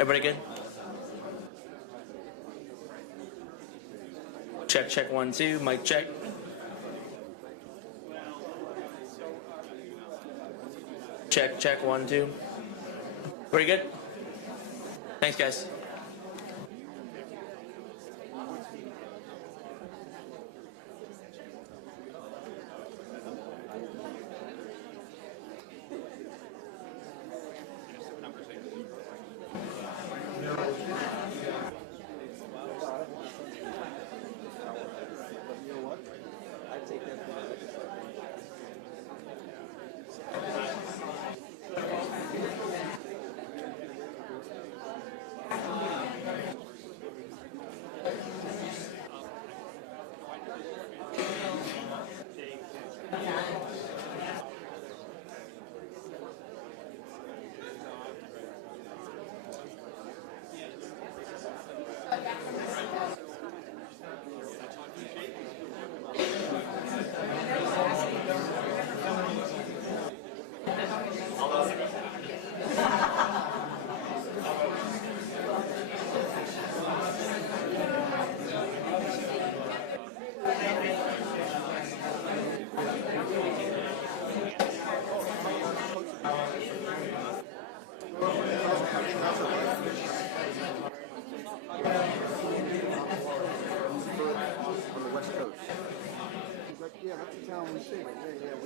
Everybody good? Check, check, 1, 2. Mic check. Check, check, 1, 2. Pretty good? Thanks, guys.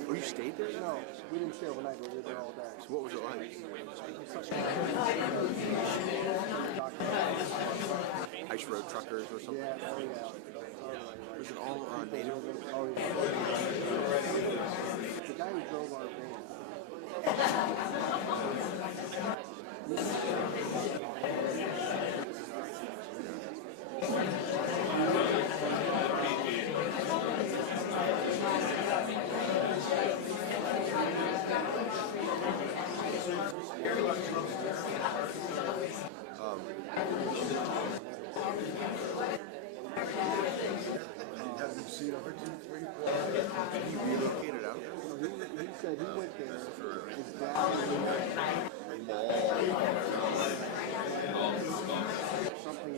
Oh, you stayed there? No, we didn't stay overnight, but we were there all day. So what was it like? Ice road truckers or something? Yeah, oh yeah. Was it all native? Oh yeah. The guy who drove our He relocated out there? He said he went there. His dad something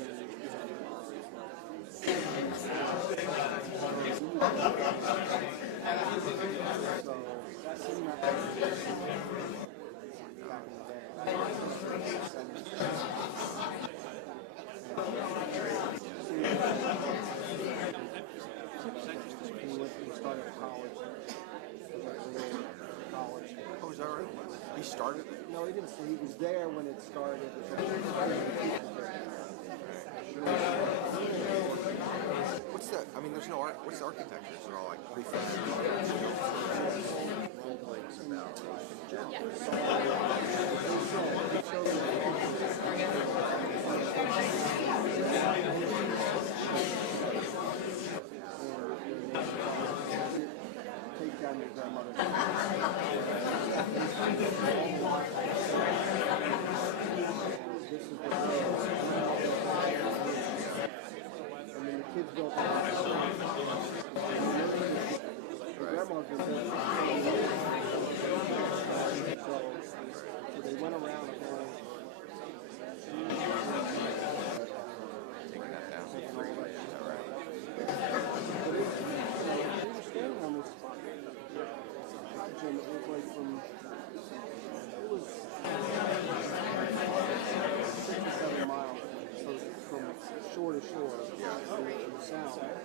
Oh, is that right? He started it? No, he didn't say he was there when it started. What's the, I mean, there's no art, what's the architecture? Is it all like prefix? Take down your grandmother. This is the I mean, the kids built the grandma's been built. So they went around and Taking that down. Is that right? they were standing on this spot. Jim, it was like from, it was 67 miles, so from shore to shore in the south.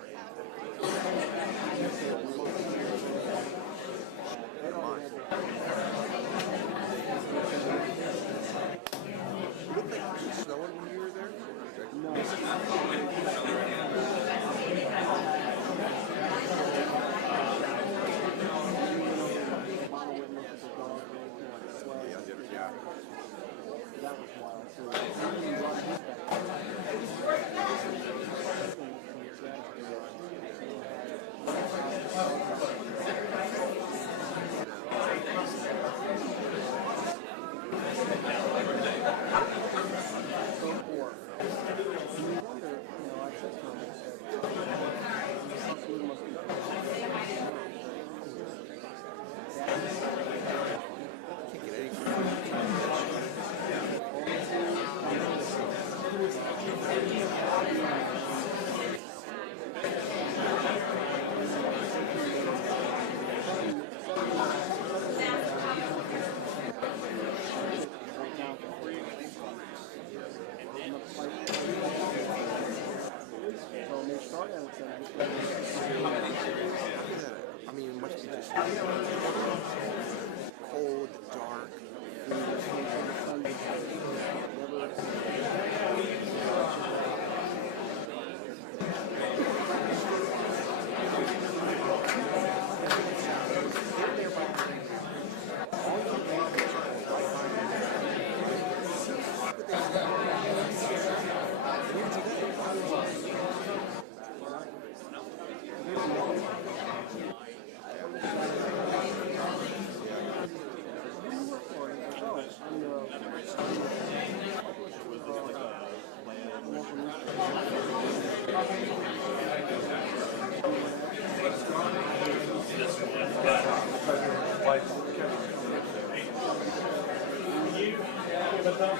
Probably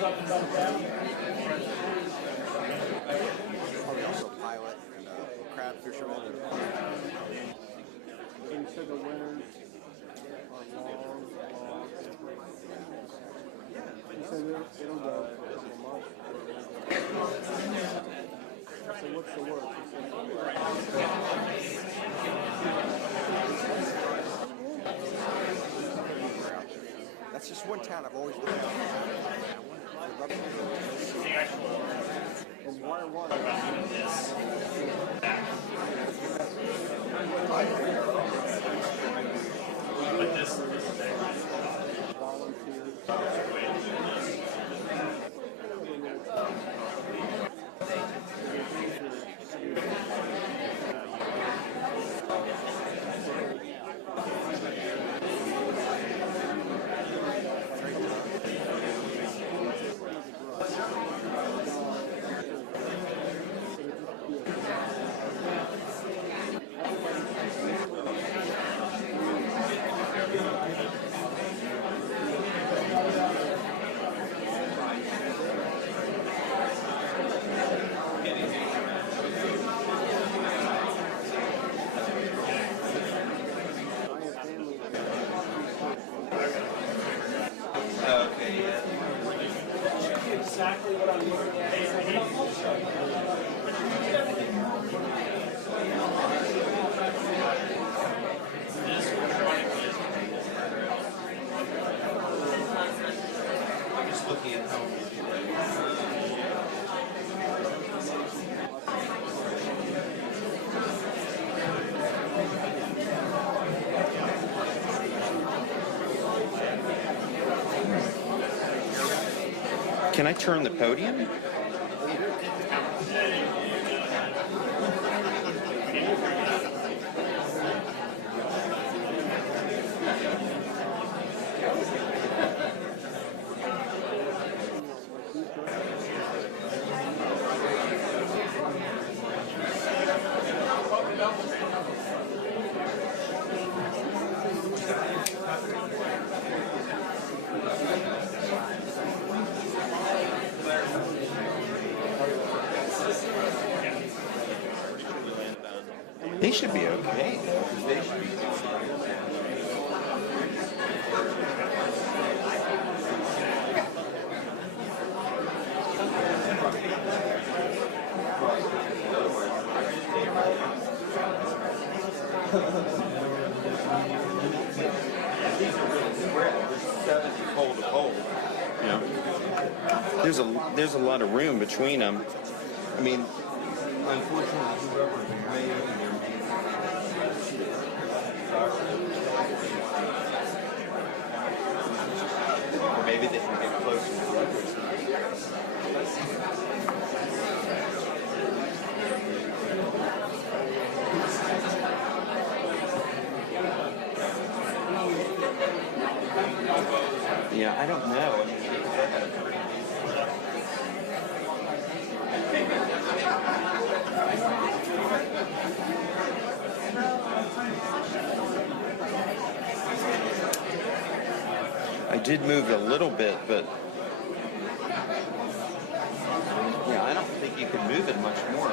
also a pilot and a crab fisherman. And you said the winters are long. You said it'll go for a couple months. So what's the worst? That's just one town I've always looked at. I'd love to go. And why one? Can I turn the podium? They should be okay. They should be There's a lot of room between them. I mean, unfortunately, whoever's way over there. Or maybe they can get closer to the other side. Yeah, I don't know. I did move a little bit, but yeah, I don't think you can move it much more.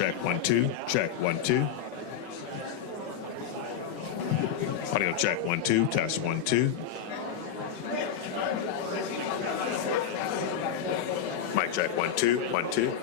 check 1 2. Check 1 2. Audio check 1 2. Test 1 2. Mic check 1 2 1 2.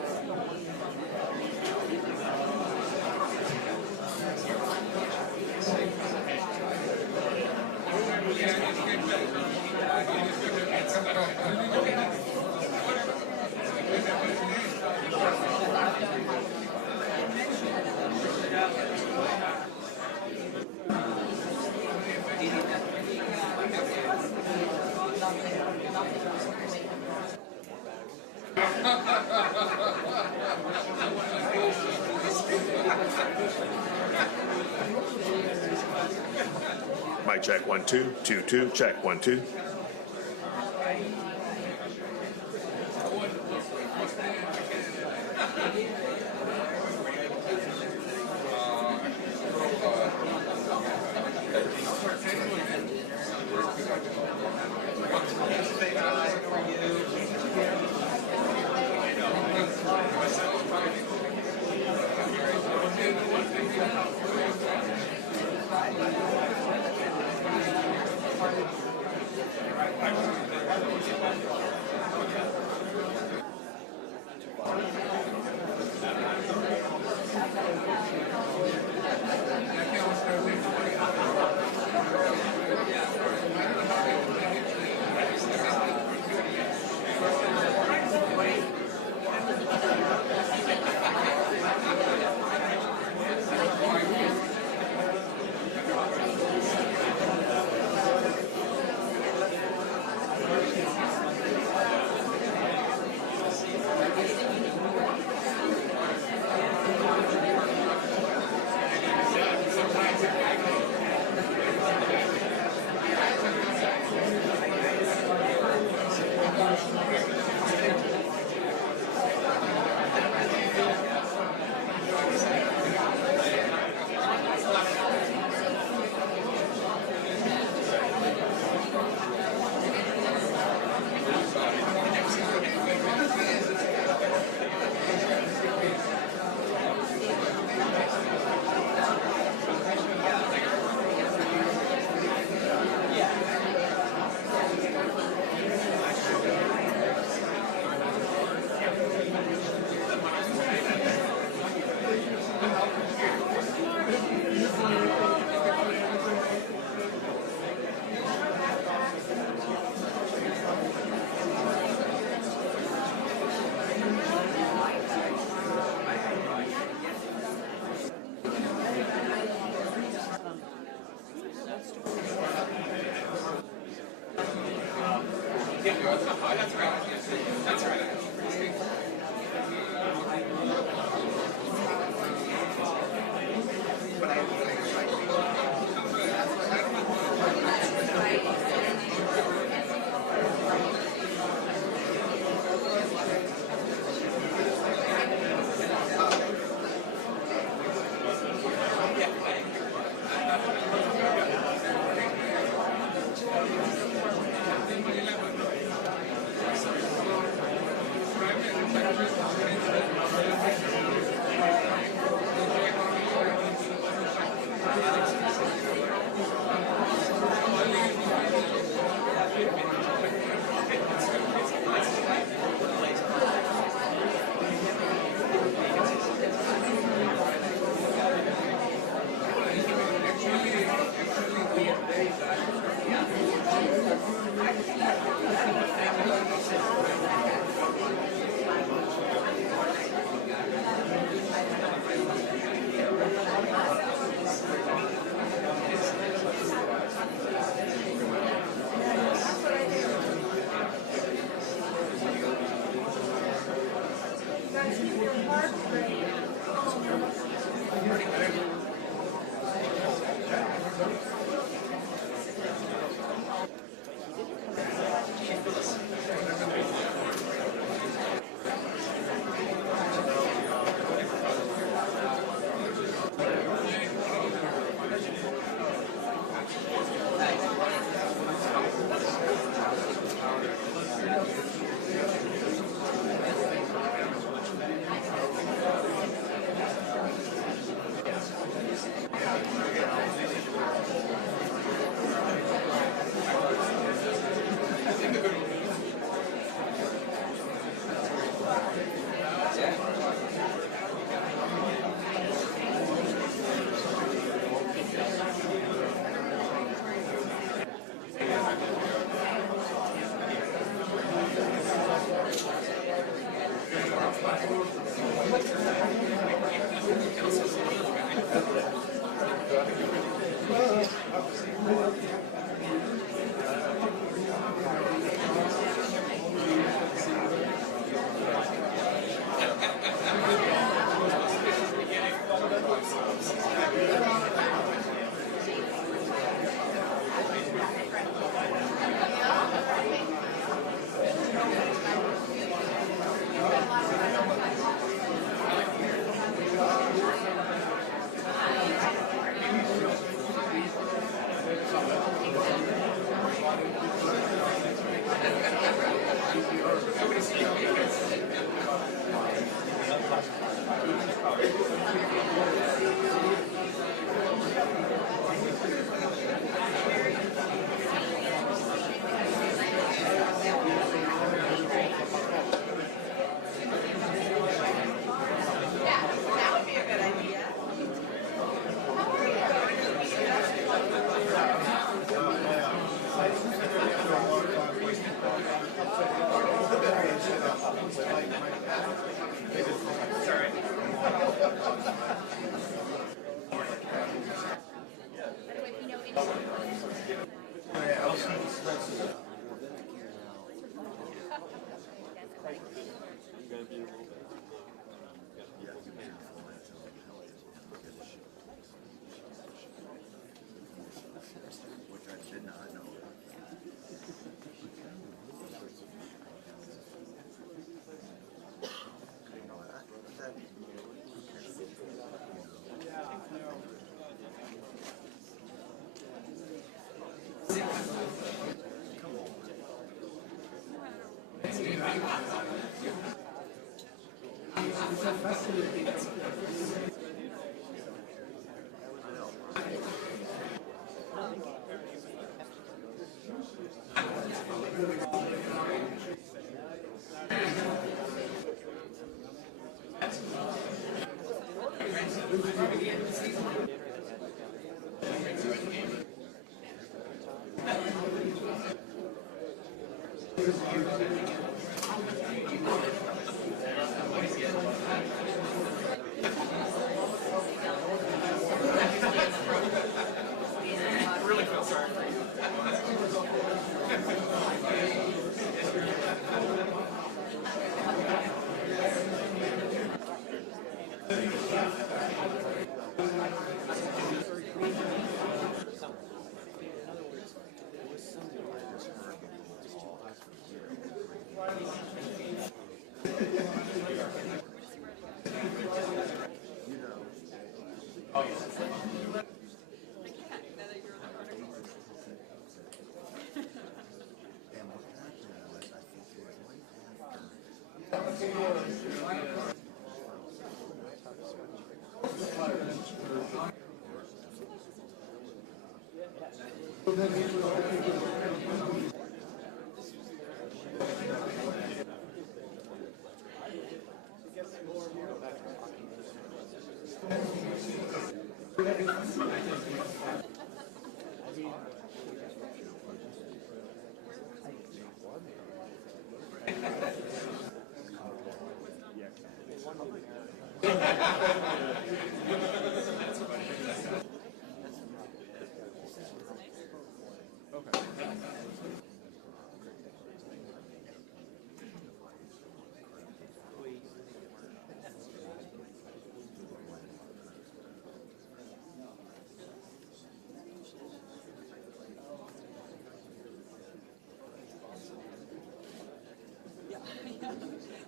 Mic check 1 2 2 2. Check 1 2.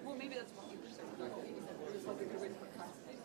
Well, maybe that's what you were saying. It was like a good way to procrastinate.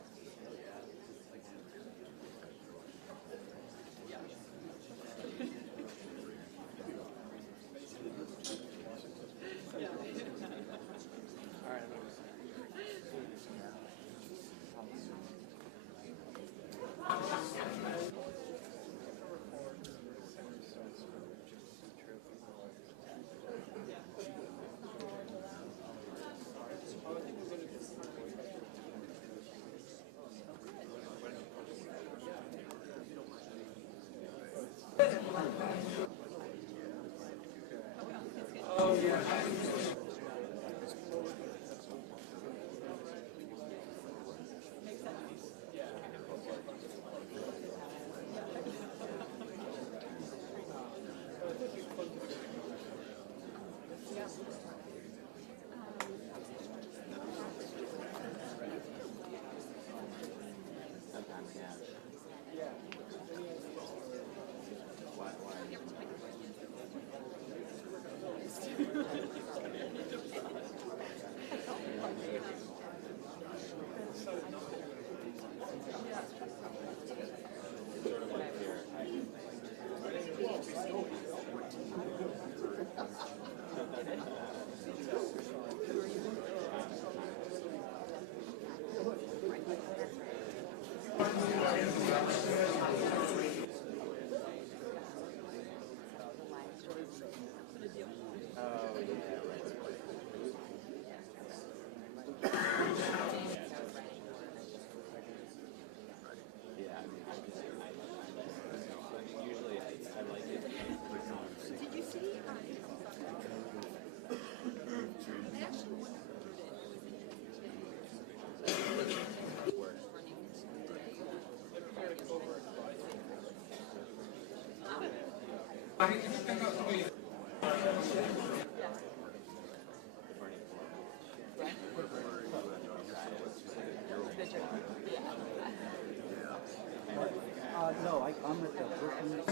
No, I'm at the Brooklyn.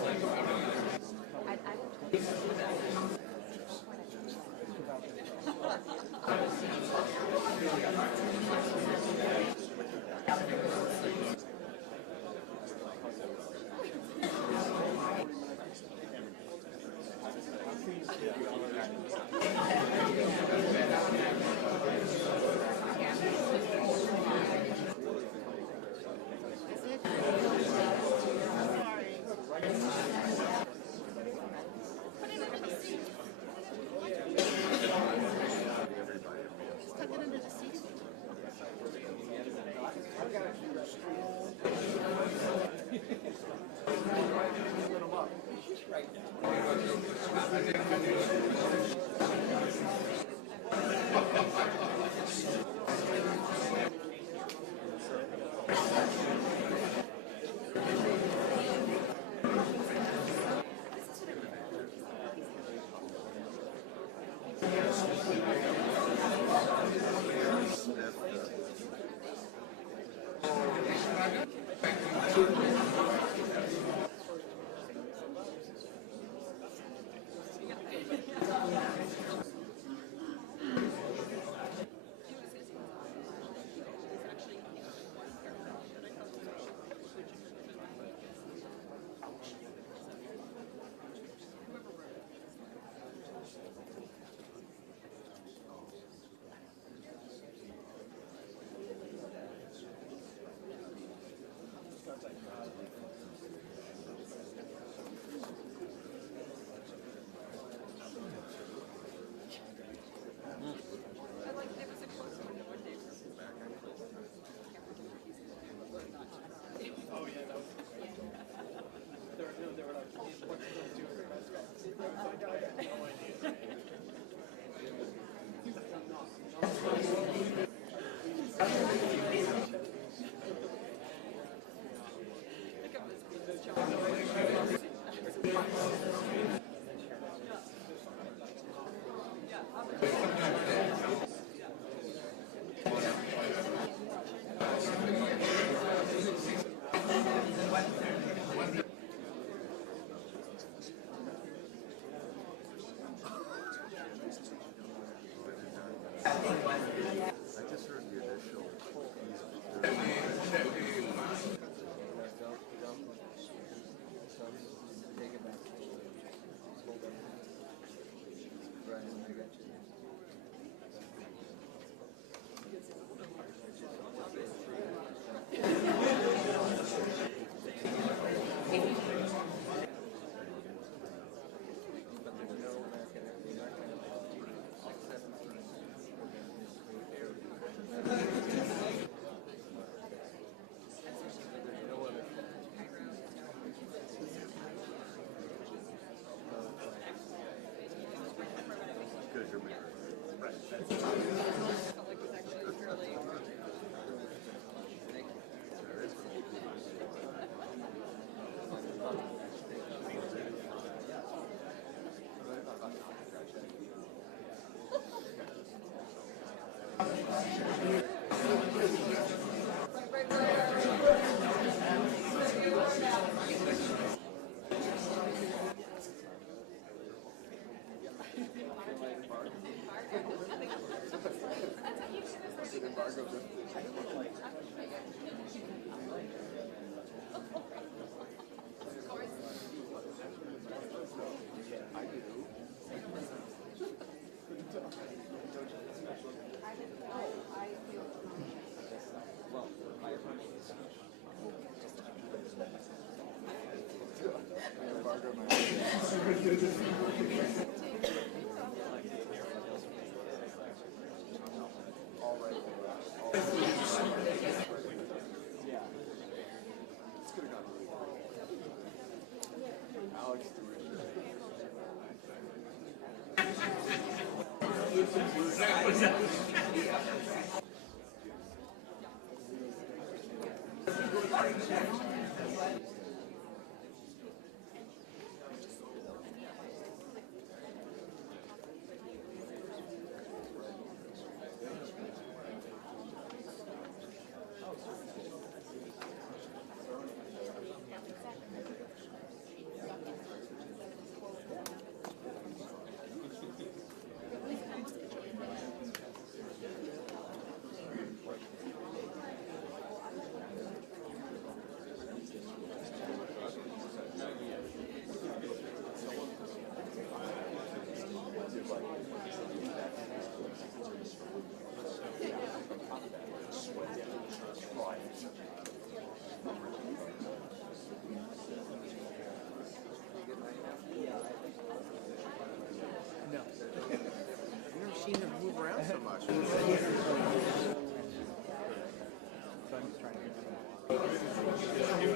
Well,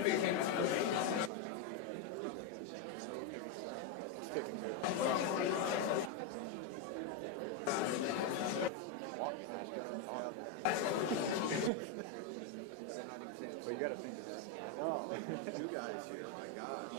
you got to think of that. Oh, two guys here. My God.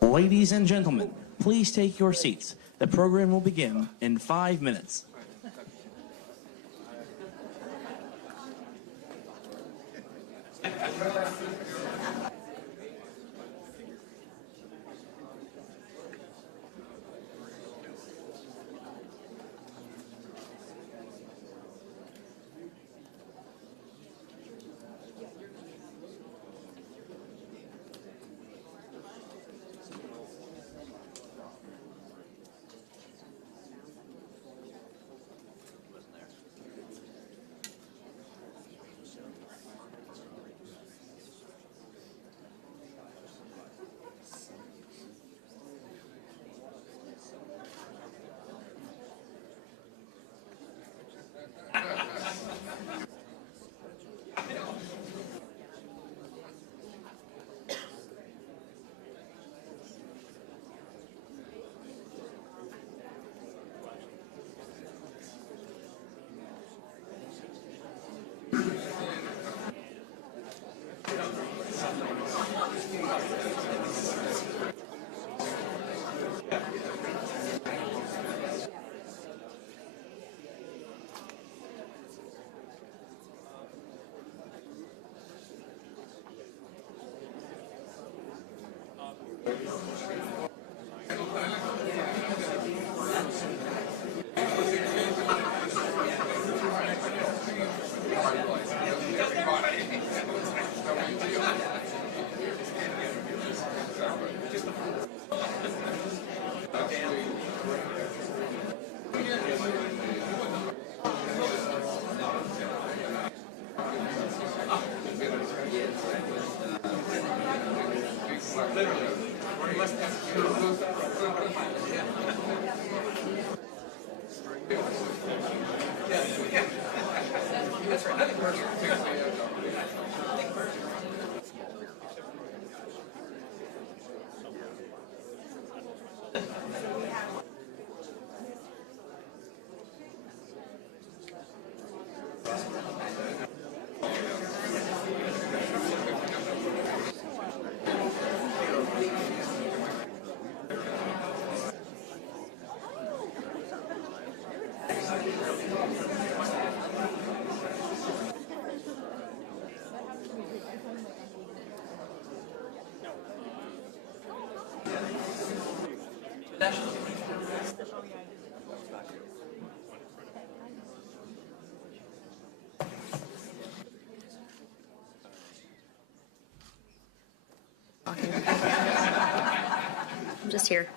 Ladies and gentlemen, please take your seats. The program will begin in 5 minutes. I'm just here.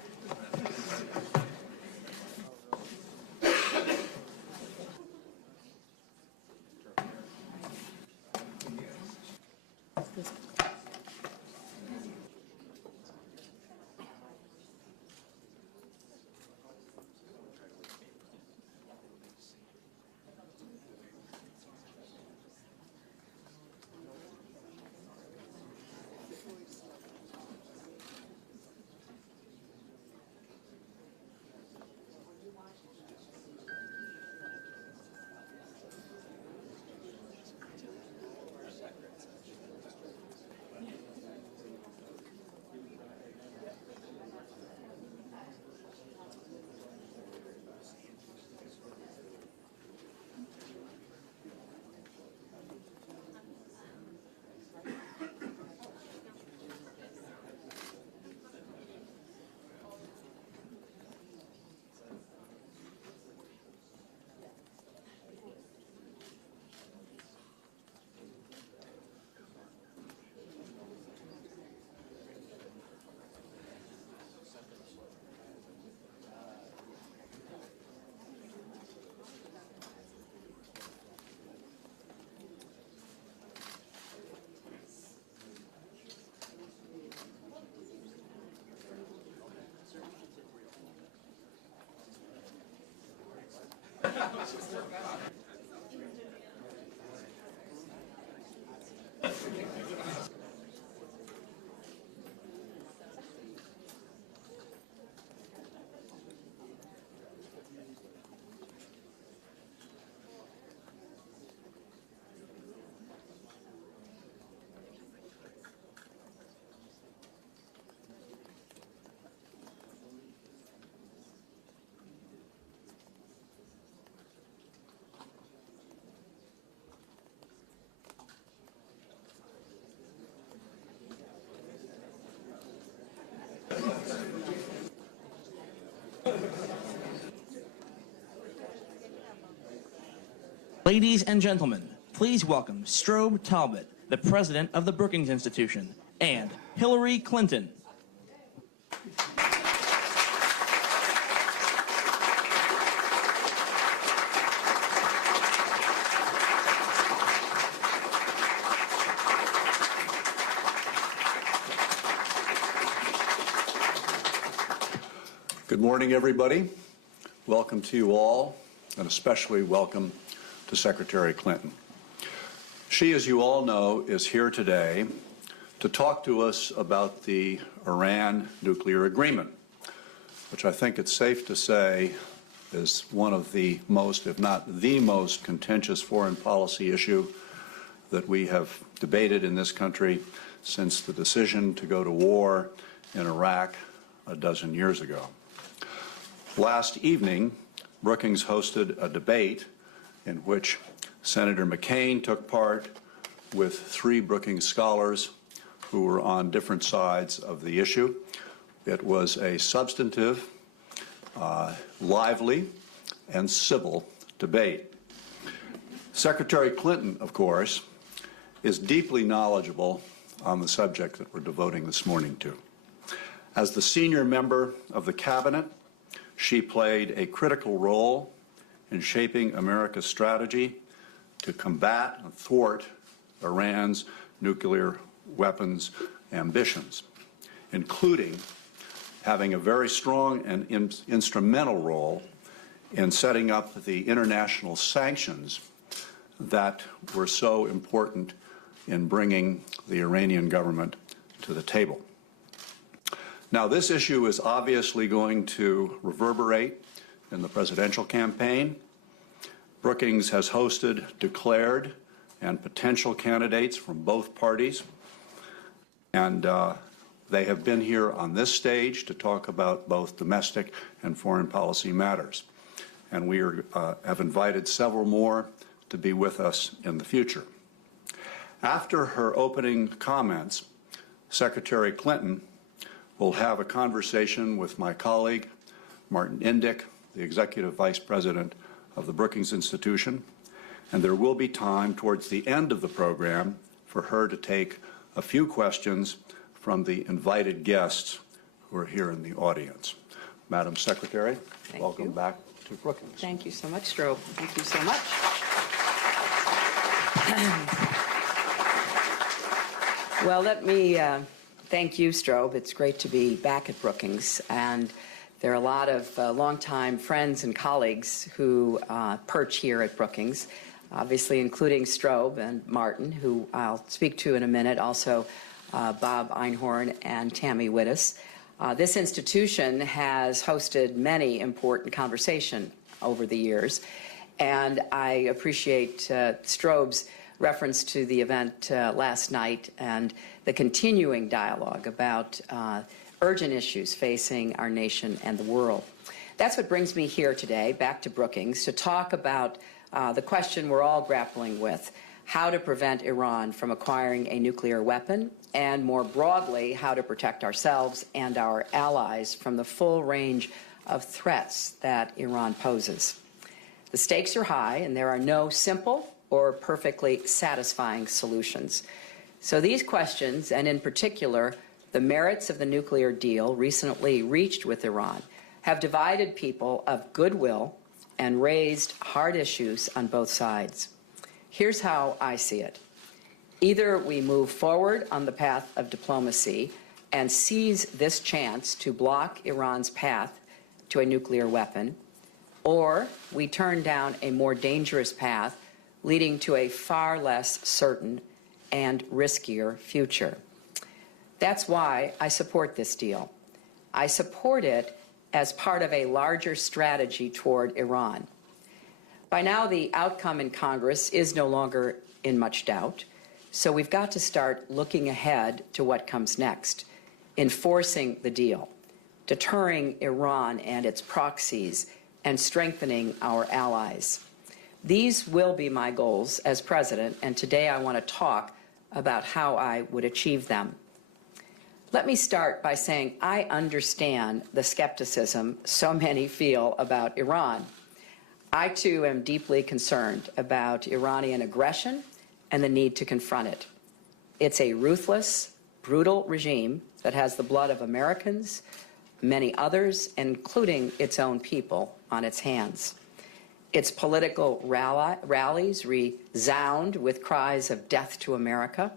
Ladies and gentlemen, please welcome Strobe Talbott, the president of the Brookings Institution, and Hillary Clinton. Good morning, everybody. Welcome to you all, and especially welcome to Secretary Clinton. She, as you all know, is here today to talk to us about the Iran nuclear agreement, which I think it's safe to say is one of the most, if not the most, contentious foreign policy issue that we have debated in this country since the decision to go to war in Iraq a dozen years ago. Last evening, Brookings hosted a debate in which Senator McCain took part with 3 Brookings scholars who were on different sides of the issue. It was a substantive, lively, and civil debate. Secretary Clinton, of course, is deeply knowledgeable on the subject that we're devoting this morning to. As the senior member of the cabinet, she played a critical role in shaping America's strategy to combat and thwart Iran's nuclear weapons ambitions, including having a very strong and instrumental role in setting up the international sanctions that were so important in bringing the Iranian government to the table. Now, this issue is obviously going to reverberate in the presidential campaign. Brookings has hosted declared and potential candidates from both parties, and they have been here on this stage to talk about both domestic and foreign policy matters. And we have invited several more to be with us in the future. After her opening comments, Secretary Clinton will have a conversation with my colleague, Martin Indyk, the Executive Vice President of the Brookings Institution, and there will be time towards the end of the program for her to take a few questions from the invited guests who are here in the audience. Madam Secretary, welcome back to Brookings. Thank you so much, Strobe. Thank you so much. Well, let me thank you, Strobe. It's great to be back at Brookings, and there are a lot of longtime friends and colleagues who perch here at Brookings, obviously including Strobe and Martin, who I'll speak to in a minute, also Bob Einhorn and Tammy Wittes. This institution has hosted many important conversations over the years, and I appreciate Strobe's reference to the event last night and the continuing dialogue about urgent issues facing our nation and the world. That's what brings me here today, back to Brookings, to talk about the question we're all grappling with: how to prevent Iran from acquiring a nuclear weapon, and more broadly, how to protect ourselves and our allies from the full range of threats that Iran poses. The stakes are high, and there are no simple or perfectly satisfying solutions. So these questions, and in particular, the merits of the nuclear deal recently reached with Iran, have divided people of goodwill and raised hard issues on both sides. Here's how I see it. Either we move forward on the path of diplomacy and seize this chance to block Iran's path to a nuclear weapon, or we turn down a more dangerous path leading to a far less certain and riskier future. That's why I support this deal. I support it as part of a larger strategy toward Iran. By now, the outcome in Congress is no longer in much doubt, so we've got to start looking ahead to what comes next, enforcing the deal, deterring Iran and its proxies, and strengthening our allies. These will be my goals as president, and today I want to talk about how I would achieve them. Let me start by saying I understand the skepticism so many feel about Iran. I, too, am deeply concerned about Iranian aggression and the need to confront it. It's a ruthless, brutal regime that has the blood of Americans, many others, including its own people, on its hands. Its political rallies resound with cries of death to America.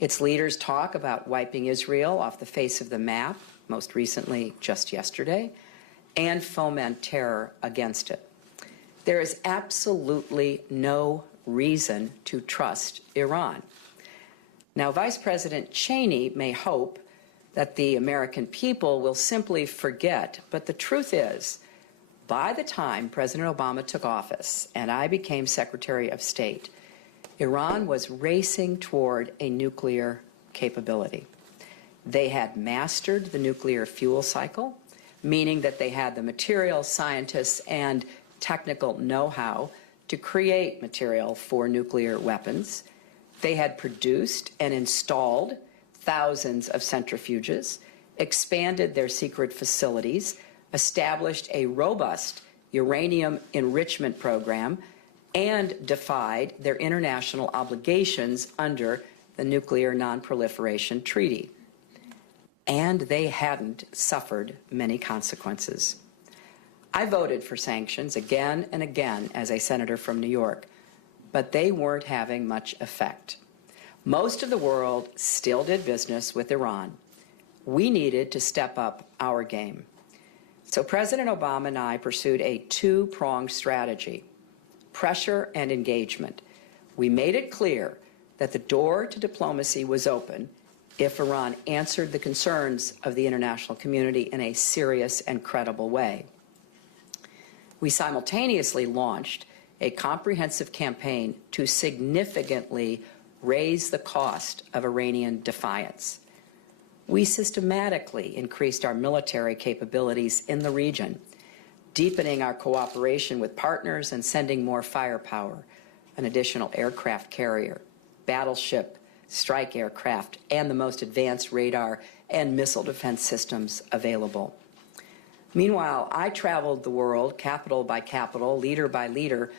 Its leaders talk about wiping Israel off the face of the map, most recently just yesterday, and foment terror against it. There is absolutely no reason to trust Iran. Now, Vice President Cheney may hope that the American people will simply forget, but the truth is, by the time President Obama took office and I became Secretary of State, Iran was racing toward a nuclear capability. They had mastered the nuclear fuel cycle, meaning that they had the material scientists and technical know-how to create material for nuclear weapons. They had produced and installed thousands of centrifuges, expanded their secret facilities, established a robust uranium enrichment program, and defied their international obligations under the Nuclear Non-Proliferation Treaty. And they hadn't suffered many consequences. I voted for sanctions again and again as a senator from New York, but they weren't having much effect. Most of the world still did business with Iran. We needed to step up our game. So President Obama and I pursued a two-pronged strategy: pressure and engagement. We made it clear that the door to diplomacy was open if Iran answered the concerns of the international community in a serious and credible way. We simultaneously launched a comprehensive campaign to significantly raise the cost of Iranian defiance. We systematically increased our military capabilities in the region, deepening our cooperation with partners and sending more firepower, an additional aircraft carrier, battleship, strike aircraft, and the most advanced radar and missile defense systems available. Meanwhile, I traveled the world, capital by capital, leader by leader,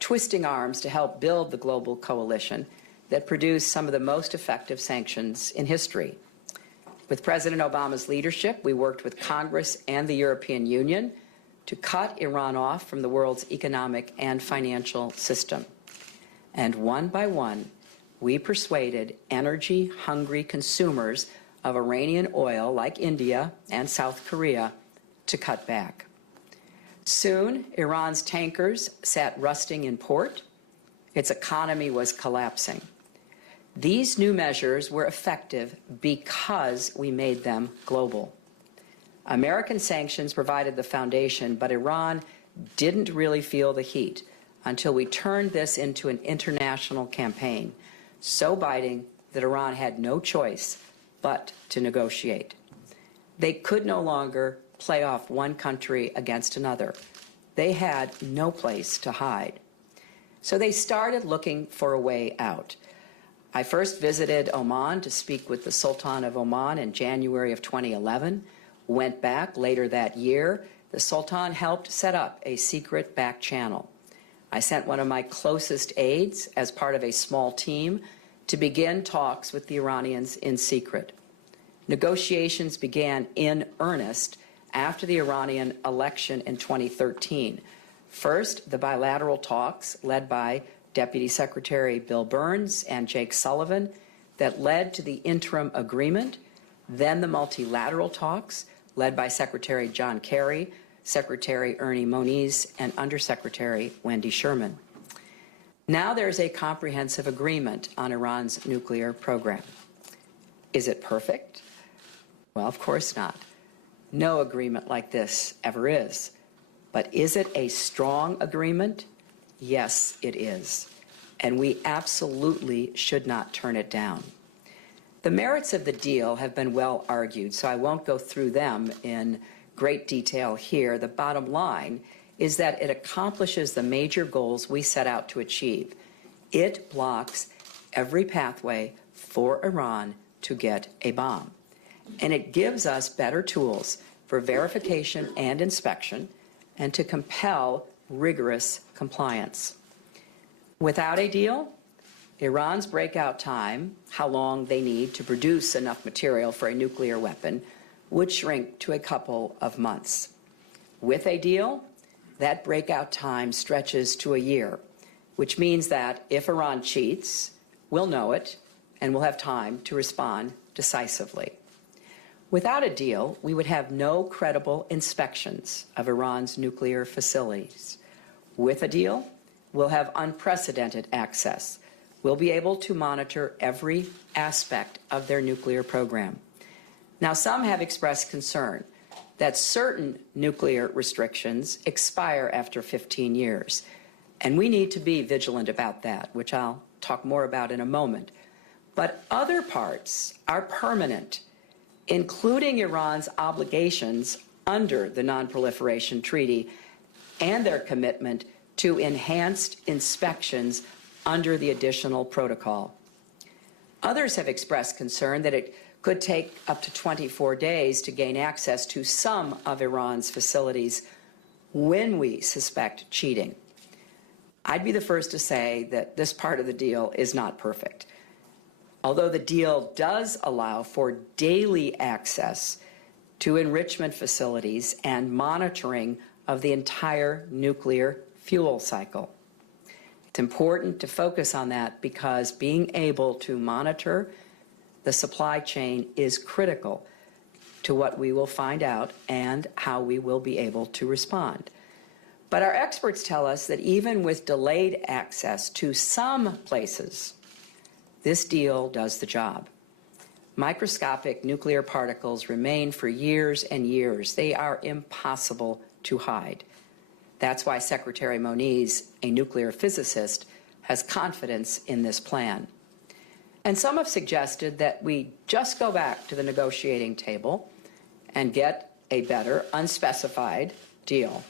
twisting arms to help build the global coalition that produced some of the most effective sanctions in history. With President Obama's leadership, we worked with Congress and the European Union to cut Iran off from the world's economic and financial system. And one by one, we persuaded energy-hungry consumers of Iranian oil, like India and South Korea, to cut back. Soon, Iran's tankers sat rusting in port. Its economy was collapsing. These new measures were effective because we made them global. American sanctions provided the foundation, but Iran didn't really feel the heat until we turned this into an international campaign, so biting that Iran had no choice but to negotiate. They could no longer play off one country against another. They had no place to hide. So they started looking for a way out. I first visited Oman to speak with the Sultan of Oman in January of 2011. Went back later that year. The Sultan helped set up a secret back channel. I sent one of my closest aides as part of a small team to begin talks with the Iranians in secret. Negotiations began in earnest after the Iranian election in 2013. First, the bilateral talks led by Deputy Secretary Bill Burns and Jake Sullivan that led to the interim agreement, then the multilateral talks led by Secretary John Kerry, Secretary Ernie Moniz and Undersecretary Wendy Sherman. Now there's a comprehensive agreement on Iran's nuclear program. Is it perfect? Well, of course not. No agreement like this ever is. But is it a strong agreement? Yes, it is. And we absolutely should not turn it down. The merits of the deal have been well argued, so I won't go through them in great detail here. The bottom line is that it accomplishes the major goals we set out to achieve. It blocks every pathway for Iran to get a bomb. And it gives us better tools for verification and inspection and to compel rigorous compliance. Without a deal, Iran's breakout time, how long they need to produce enough material for a nuclear weapon, would shrink to a couple of months. With a deal, that breakout time stretches to a year, which means that if Iran cheats, we'll know it and we'll have time to respond decisively. Without a deal, we would have no credible inspections of Iran's nuclear facilities. With a deal, we'll have unprecedented access. We'll be able to monitor every aspect of their nuclear program. Now, some have expressed concern that certain nuclear restrictions expire after 15 years. And we need to be vigilant about that, which I'll talk more about in a moment. But other parts are permanent, including Iran's obligations under the Non-Proliferation Treaty and their commitment to enhanced inspections under the additional protocol. Others have expressed concern that it could take up to 24 days to gain access to some of Iran's facilities when we suspect cheating. I'd be the first to say that this part of the deal is not perfect. Although the deal does allow for daily access to enrichment facilities and monitoring of the entire nuclear fuel cycle. It's important to focus on that because being able to monitor the supply chain is critical to what we will find out and how we will be able to respond. But our experts tell us that even with delayed access to some places, this deal does the job. Microscopic nuclear particles remain for years and years. They are impossible to hide. That's why Secretary Moniz, a nuclear physicist, has confidence in this plan. And some have suggested that we just go back to the negotiating table and get a better, unspecified deal.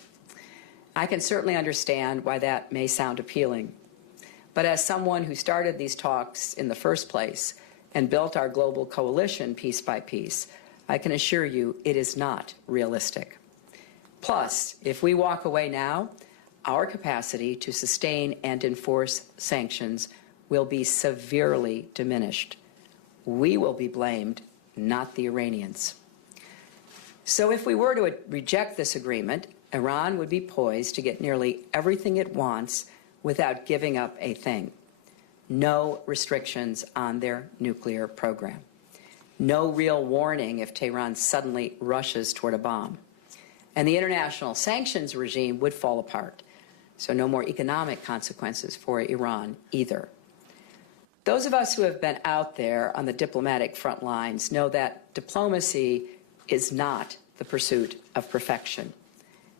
I can certainly understand why that may sound appealing. But as someone who started these talks in the first place and built our global coalition piece by piece, I can assure you it is not realistic. Plus, if we walk away now, our capacity to sustain and enforce sanctions will be severely diminished. We will be blamed, not the Iranians. So if we were to reject this agreement, Iran would be poised to get nearly everything it wants without giving up a thing. No restrictions on their nuclear program. No real warning if Tehran suddenly rushes toward a bomb. And the international sanctions regime would fall apart. So no more economic consequences for Iran either. Those of us who have been out there on the diplomatic front lines know that diplomacy is not the pursuit of perfection.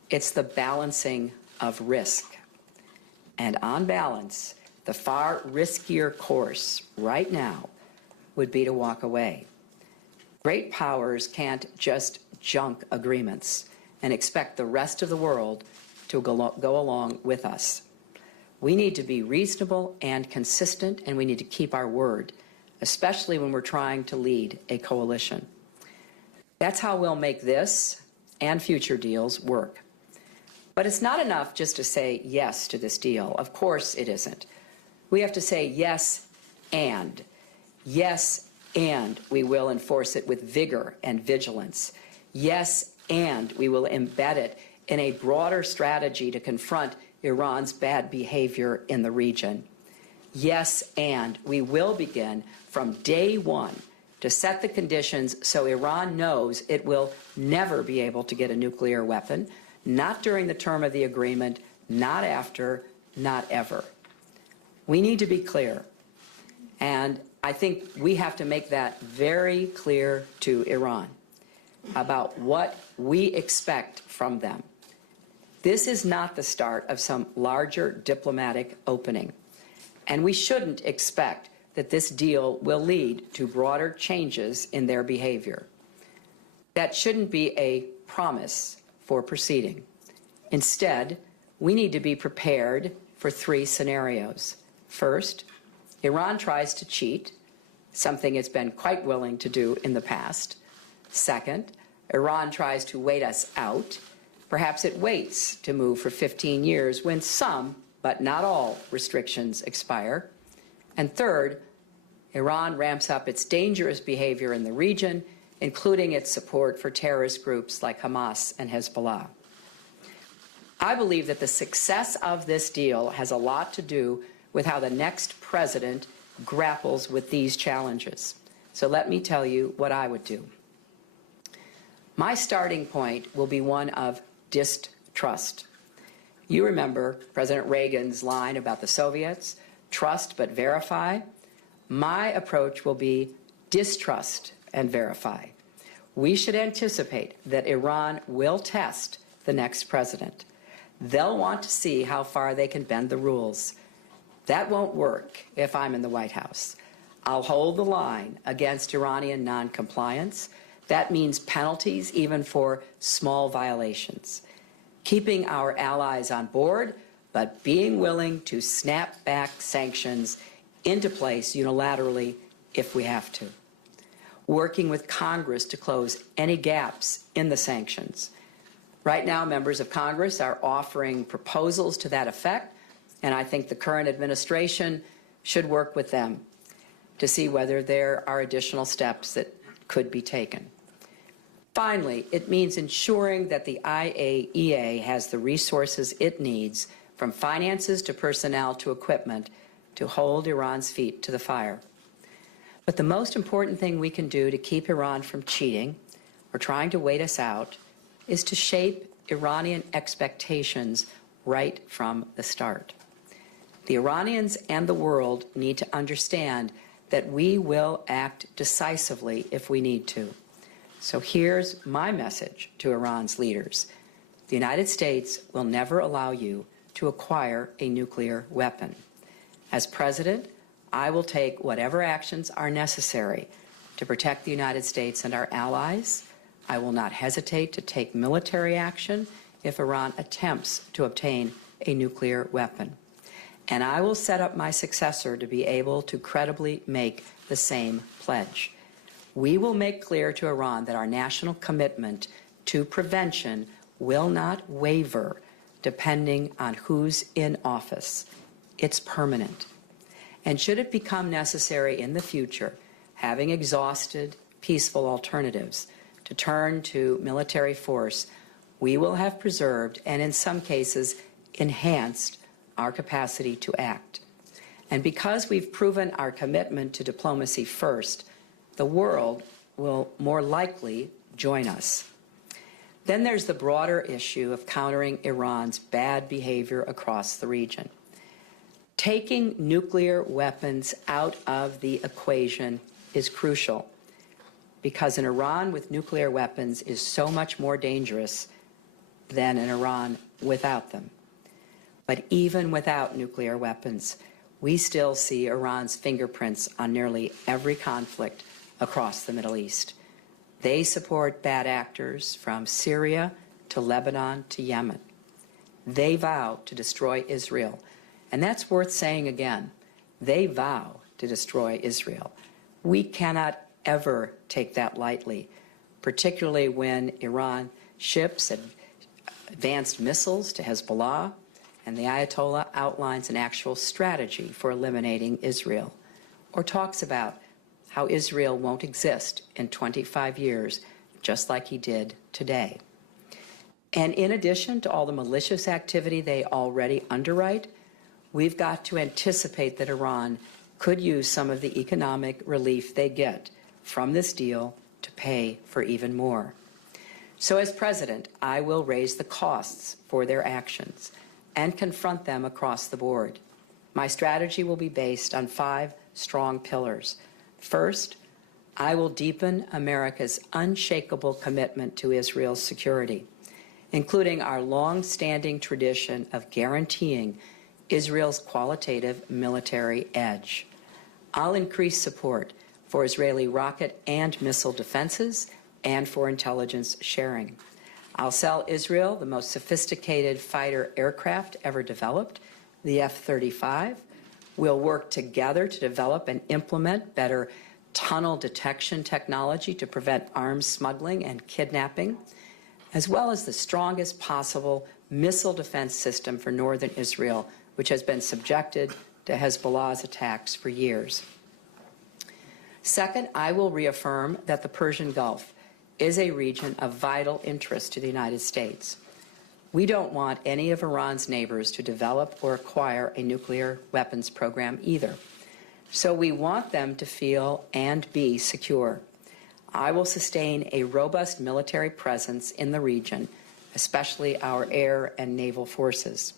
It's the balancing of risk. And on balance, the far riskier course right now would be to walk away. Great powers can't just junk agreements and expect the rest of the world to go along with us. We need to be reasonable and consistent, and we need to keep our word, especially when we're trying to lead a coalition. That's how we'll make this and future deals work. But it's not enough just to say yes to this deal. Of course it isn't. We have to say yes, and we will enforce it with vigor and vigilance. Yes, and we will embed it in a broader strategy to confront Iran's bad behavior in the region. Yes, and we will begin from day one to set the conditions so Iran knows it will never be able to get a nuclear weapon, not during the term of the agreement, not after, not ever. We need to be clear, and I think we have to make that very clear to Iran about what we expect from them. This is not the start of some larger diplomatic opening, and we shouldn't expect that this deal will lead to broader changes in their behavior. That shouldn't be a promise for proceeding. Instead, we need to be prepared for 3 scenarios. First, Iran tries to cheat, something it's been quite willing to do in the past. Second, Iran tries to wait us out. Perhaps it waits to move for 15 years when some, but not all, restrictions expire. And third, Iran ramps up its dangerous behavior in the region, including its support for terrorist groups like Hamas and Hezbollah. I believe that the success of this deal has a lot to do with how the next president grapples with these challenges. So let me tell you what I would do. My starting point will be one of distrust. You remember President Reagan's line about the Soviets, trust but verify. My approach will be distrust and verify. We should anticipate that Iran will test the next president. They'll want to see how far they can bend the rules. That won't work if I'm in the White House. I'll hold the line against Iranian noncompliance. That means penalties even for small violations. Keeping our allies on board, but being willing to snap back sanctions into place unilaterally if we have to. Working with Congress to close any gaps in the sanctions. Right now, members of Congress are offering proposals to that effect, and I think the current administration should work with them to see whether there are additional steps that could be taken. Finally, it means ensuring that the IAEA has the resources it needs, from finances to personnel to equipment, to hold Iran's feet to the fire. But the most important thing we can do to keep Iran from cheating or trying to wait us out is to shape Iranian expectations right from the start. The Iranians and the world need to understand that we will act decisively if we need to. So here's my message to Iran's leaders. The United States will never allow you to acquire a nuclear weapon. As president, I will take whatever actions are necessary to protect the United States and our allies. I will not hesitate to take military action if Iran attempts to obtain a nuclear weapon. And I will set up my successor to be able to credibly make the same pledge. We will make clear to Iran that our national commitment to prevention will not waver depending on who's in office. It's permanent. And should it become necessary in the future, having exhausted peaceful alternatives, to turn to military force, we will have preserved and in some cases enhanced our capacity to act. And because we've proven our commitment to diplomacy first, the world will more likely join us. Then there's the broader issue of countering Iran's bad behavior across the region. Taking nuclear weapons out of the equation is crucial, because an Iran with nuclear weapons is so much more dangerous than an Iran without them. But even without nuclear weapons, we still see Iran's fingerprints on nearly every conflict across the Middle East. They support bad actors from Syria to Lebanon to Yemen. They vow to destroy Israel. And that's worth saying again. They vow to destroy Israel. We cannot ever take that lightly, particularly when Iran ships advanced missiles to Hezbollah, and the Ayatollah outlines an actual strategy for eliminating Israel, or talks about how Israel won't exist in 25 years, just like he did today. And in addition to all the malicious activity they already underwrite, we've got to anticipate that Iran could use some of the economic relief they get from this deal to pay for even more. So as president, I will raise the costs for their actions and confront them across the board. My strategy will be based on 5 strong pillars. First, I will deepen America's unshakable commitment to Israel's security, including our long-standing tradition of guaranteeing Israel's qualitative military edge. I'll increase support for Israeli rocket and missile defenses and for intelligence sharing. I'll sell Israel the most sophisticated fighter aircraft ever developed, the F-35. We'll work together to develop and implement better tunnel detection technology to prevent arms smuggling and kidnapping, as well as the strongest possible missile defense system for northern Israel, which has been subjected to Hezbollah's attacks for years. Second, I will reaffirm that the Persian Gulf is a region of vital interest to the United States. We don't want any of Iran's neighbors to develop or acquire a nuclear weapons program either. So we want them to feel and be secure. I will sustain a robust military presence in the region, especially our air and naval forces.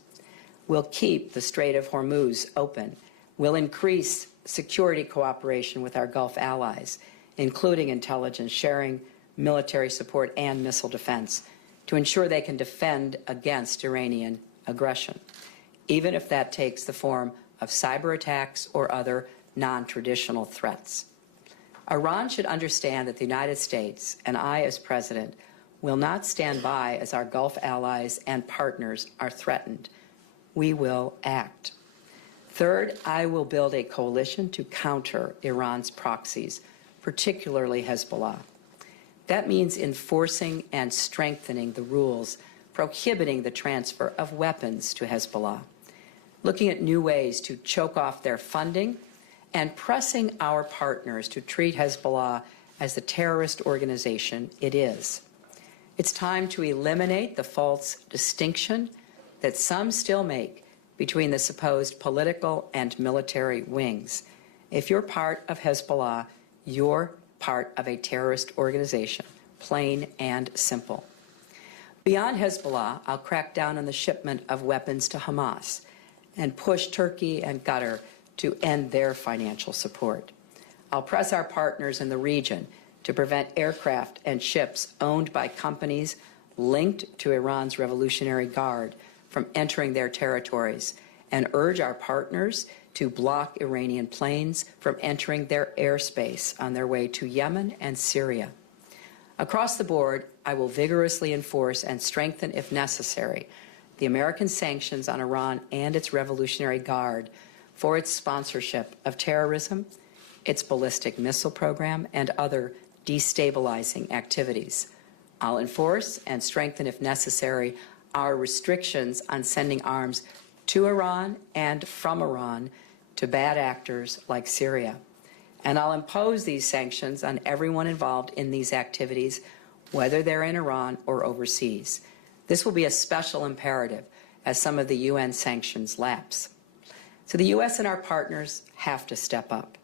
We'll keep the Strait of Hormuz open. We'll increase security cooperation with our Gulf allies, including intelligence sharing, military support, and missile defense, to ensure they can defend against Iranian aggression, even if that takes the form of cyber attacks or other non-traditional threats. Iran should understand that the United States and I, as president, will not stand by as our Gulf allies and partners are threatened. We will act. Third, I will build a coalition to counter Iran's proxies, particularly Hezbollah. That means enforcing and strengthening the rules prohibiting the transfer of weapons to Hezbollah, looking at new ways to choke off their funding, and pressing our partners to treat Hezbollah as the terrorist organization it is. It's time to eliminate the false distinction that some still make between the supposed political and military wings. If you're part of Hezbollah, you're part of a terrorist organization, plain and simple. Beyond Hezbollah, I'll crack down on the shipment of weapons to Hamas and push Turkey and Qatar to end their financial support. I'll press our partners in the region to prevent aircraft and ships owned by companies linked to Iran's Revolutionary Guard from entering their territories, and urge our partners to block Iranian planes from entering their airspace on their way to Yemen and Syria. Across the board, I will vigorously enforce and strengthen, if necessary, the American sanctions on Iran and its Revolutionary Guard for its sponsorship of terrorism, its ballistic missile program, and other destabilizing activities. I'll enforce and strengthen, if necessary, our restrictions on sending arms to Iran and from Iran to bad actors like Syria. And I'll impose these sanctions on everyone involved in these activities, whether they're in Iran or overseas. This will be a special imperative as some of the UN sanctions lapse. So the U.S. and our partners have to step up.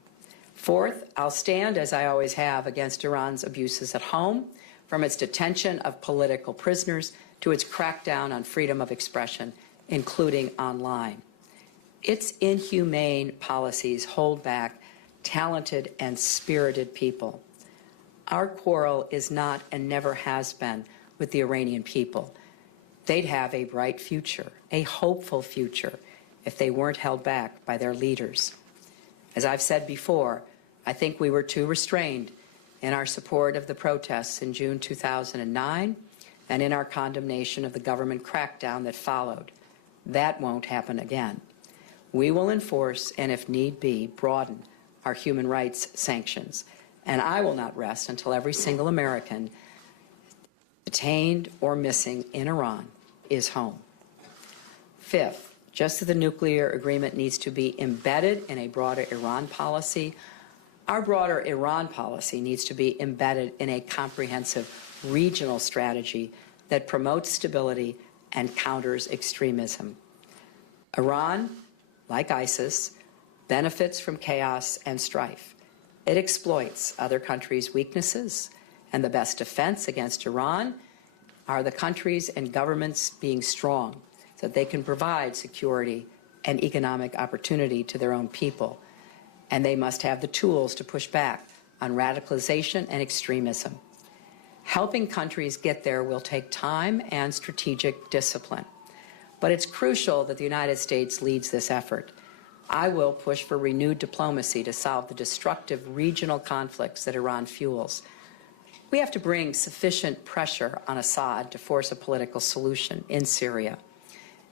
Fourth, I'll stand, as I always have, against Iran's abuses at home, from its detention of political prisoners to its crackdown on freedom of expression, including online. Its inhumane policies hold back talented and spirited people. Our quarrel is not and never has been with the Iranian people. They'd have a bright future, a hopeful future, if they weren't held back by their leaders. As I've said before, I think we were too restrained in our support of the protests in June 2009 and in our condemnation of the government crackdown that followed. That won't happen again. We will enforce and, if need be, broaden our human rights sanctions. And I will not rest until every single American detained or missing in Iran is home. Fifth, just as the nuclear agreement needs to be embedded in a broader Iran policy, our broader Iran policy needs to be embedded in a comprehensive regional strategy that promotes stability and counters extremism. Iran, like ISIS, benefits from chaos and strife. It exploits other countries' weaknesses, and the best defense against Iran are the countries and governments being strong so that they can provide security and economic opportunity to their own people. And they must have the tools to push back on radicalization and extremism. Helping countries get there will take time and strategic discipline. But it's crucial that the United States leads this effort. I will push for renewed diplomacy to solve the destructive regional conflicts that Iran fuels. We have to bring sufficient pressure on Assad to force a political solution in Syria,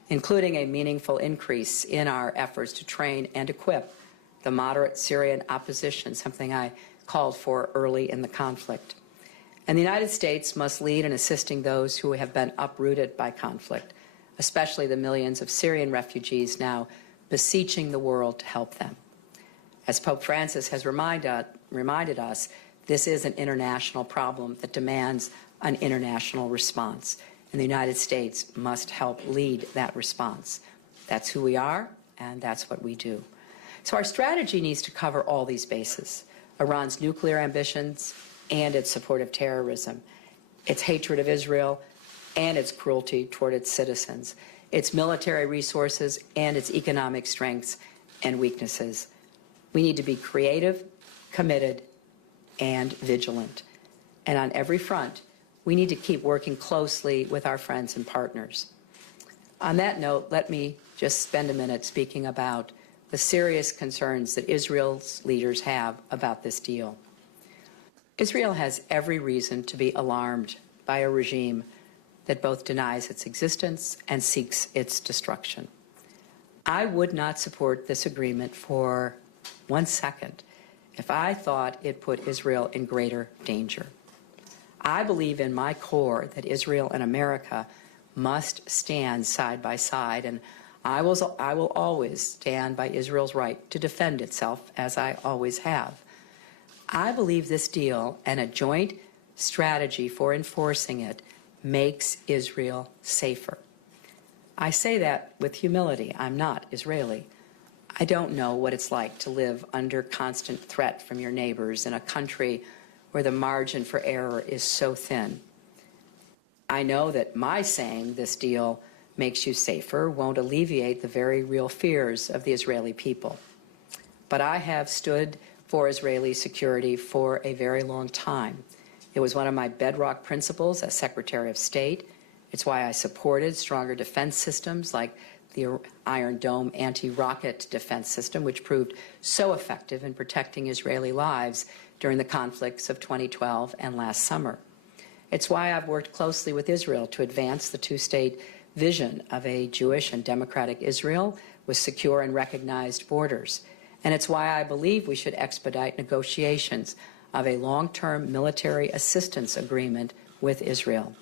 including a meaningful increase in our efforts to train and equip the moderate Syrian opposition, something I called for early in the conflict. And the United States must lead in assisting those who have been uprooted by conflict, especially the millions of Syrian refugees now beseeching the world to help them. As Pope Francis has reminded us, this is an international problem that demands an international response, and the United States must help lead that response. That's who we are, and that's what we do. So our strategy needs to cover all these bases: Iran's nuclear ambitions and its support of terrorism, its hatred of Israel and its cruelty toward its citizens, its military resources and its economic strengths and weaknesses. We need to be creative, committed, and vigilant. And on every front, we need to keep working closely with our friends and partners. On that note, let me just spend a minute speaking about the serious concerns that Israel's leaders have about this deal. Israel has every reason to be alarmed by a regime that both denies its existence and seeks its destruction. I would not support this agreement for 1 second if I thought it put Israel in greater danger. I believe in my core that Israel and America must stand side by side, and I will always stand by Israel's right to defend itself, as I always have. I believe this deal and a joint strategy for enforcing it makes Israel safer. I say that with humility. I'm not Israeli. I don't know what it's like to live under constant threat from your neighbors in a country where the margin for error is so thin. I know that my saying this deal makes you safer won't alleviate the very real fears of the Israeli people. But I have stood for Israeli security for a very long time. It was one of my bedrock principles as Secretary of State. It's why I supported stronger defense systems like the Iron Dome anti-rocket defense system, which proved so effective in protecting Israeli lives during the conflicts of 2012 and last summer. It's why I've worked closely with Israel to advance the two-state vision of a Jewish and democratic Israel with secure and recognized borders. And it's why I believe we should expedite negotiations of a long-term military assistance agreement with Israel.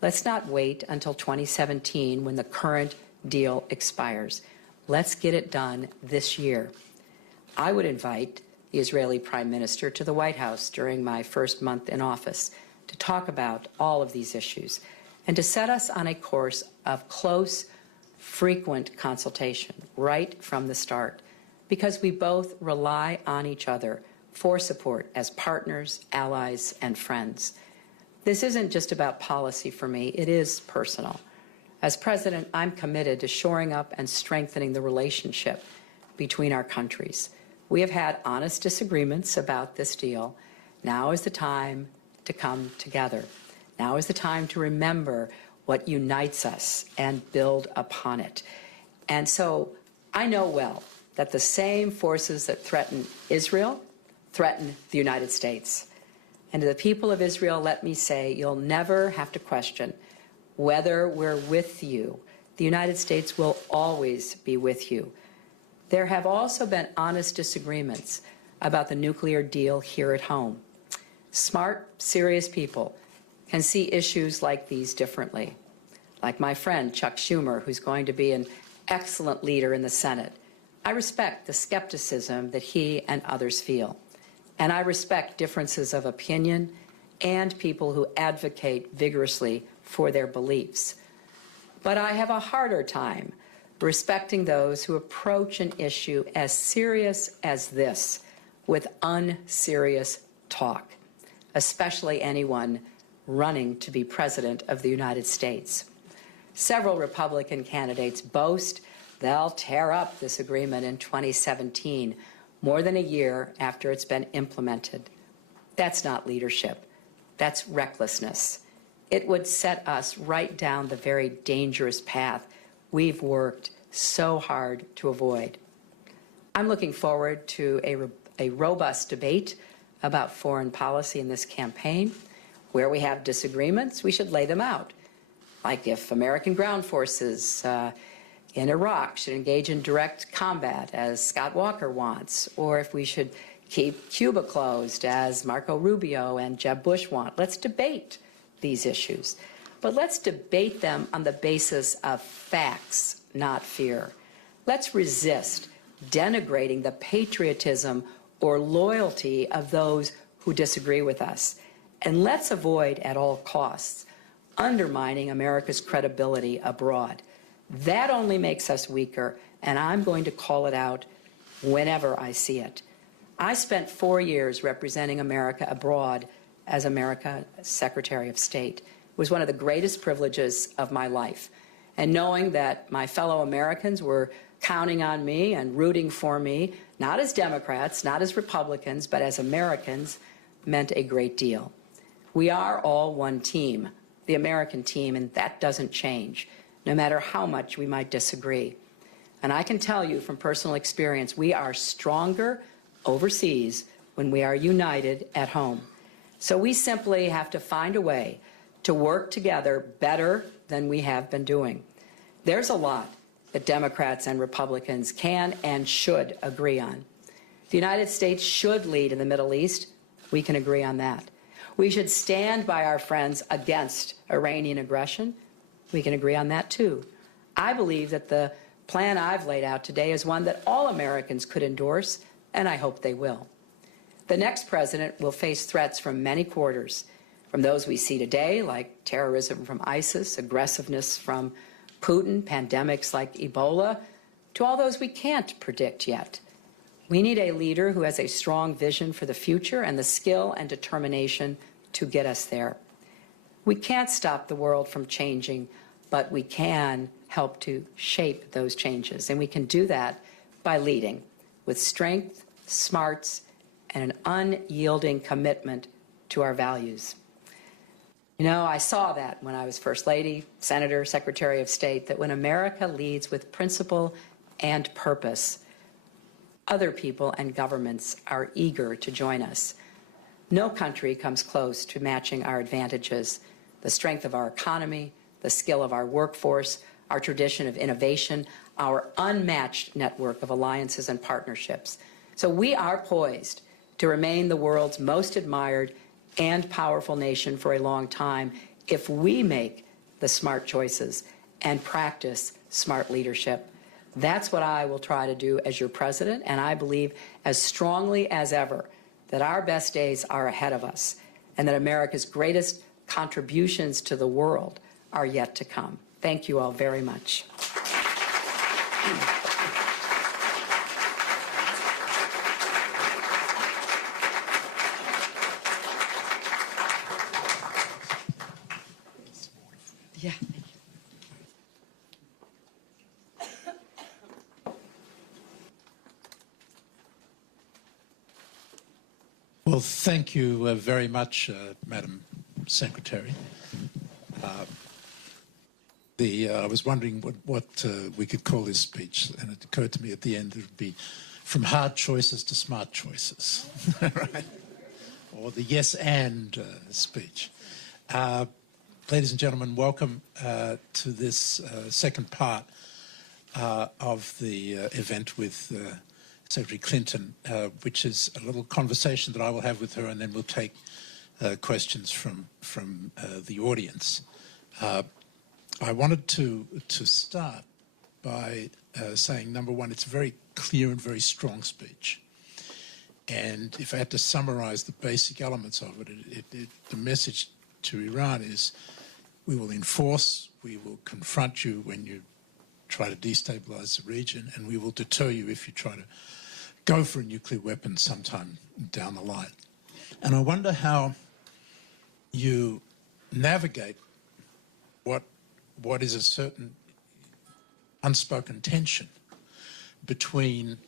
Let's not wait until 2017 when the current deal expires. Let's get it done this year. I would invite the Israeli Prime Minister to the White House during my first month in office to talk about all of these issues and to set us on a course of close, frequent consultation right from the start, because we both rely on each other for support as partners, allies, and friends. This isn't just about policy for me, it is personal. As president, I'm committed to shoring up and strengthening the relationship between our countries. We have had honest disagreements about this deal. Now is the time to come together. Now is the time to remember what unites us and build upon it. And so I know well that the same forces that threaten Israel threaten the United States. And to the people of Israel, let me say, you'll never have to question whether we're with you. The United States will always be with you. There have also been honest disagreements about the nuclear deal here at home. Smart, serious people can see issues like these differently. Like my friend Chuck Schumer, who's going to be an excellent leader in the Senate. I respect the skepticism that he and others feel. And I respect differences of opinion and people who advocate vigorously for their beliefs. But I have a harder time respecting those who approach an issue as serious as this with unserious talk, especially anyone running to be President of the United States. Several Republican candidates boast they'll tear up this agreement in 2017, more than a year after it's been implemented. That's not leadership. That's recklessness. It would set us right down the very dangerous path we've worked so hard to avoid. I'm looking forward to a robust debate about foreign policy in this campaign. Where we have disagreements, we should lay them out. Like if American ground forces in Iraq should engage in direct combat, as Scott Walker wants, or if we should keep Cuba closed, as Marco Rubio and Jeb Bush want. Let's debate these issues. But let's debate them on the basis of facts, not fear. Let's resist denigrating the patriotism or loyalty of those who disagree with us. And let's avoid at all costs undermining America's credibility abroad. That only makes us weaker, and I'm going to call it out whenever I see it. I spent 4 years representing America abroad as America's Secretary of State. It was one of the greatest privileges of my life. And knowing that my fellow Americans were counting on me and rooting for me, not as Democrats, not as Republicans, but as Americans, meant a great deal. We are all one team, the American team, and that doesn't change, no matter how much we might disagree. And I can tell you from personal experience, we are stronger overseas when we are united at home. So we simply have to find a way to work together better than we have been doing. There's a lot that Democrats and Republicans can and should agree on. The United States should lead in the Middle East. We can agree on that. We should stand by our friends against Iranian aggression. We can agree on that, too. I believe that the plan I've laid out today is one that all Americans could endorse, and I hope they will. The next president will face threats from many quarters, from those we see today, like terrorism from ISIS, aggressiveness from Putin, pandemics like Ebola, to all those we can't predict yet. We need a leader who has a strong vision for the future and the skill and determination to get us there. We can't stop the world from changing, but we can help to shape those changes. And we can do that by leading with strength, smarts, and an unyielding commitment to our values. You know, I saw that when I was First Lady, Senator, Secretary of State, that when America leads with principle and purpose, other people and governments are eager to join us. No country comes close to matching our advantages, the strength of our economy, the skill of our workforce, our tradition of innovation, our unmatched network of alliances and partnerships. So we are poised to remain the world's most admired and powerful nation for a long time if we make the smart choices and practice smart leadership. That's what I will try to do as your president, and I believe as strongly as ever that our best days are ahead of us and that America's greatest contributions to the world are yet to come. Thank you all very much. Yeah. Well, thank you very much, Madam Secretary. I was wondering what we could call this speech, and it occurred to me at the end it would be from hard choices to smart choices, right? Or the yes and speech. Ladies and gentlemen, welcome to this second part of the event with Secretary Clinton, which is a little conversation that I will have with her, and then we'll take questions from the audience. I wanted to start by saying, number one, it's a very clear and very strong speech. And if I had to summarize the basic elements of it, the message to Iran is, we will enforce, we will confront you when you try to destabilize the region, and we will deter you if you try to go for a nuclear weapon sometime down the line. And I wonder how you navigate what is a certain unspoken tension between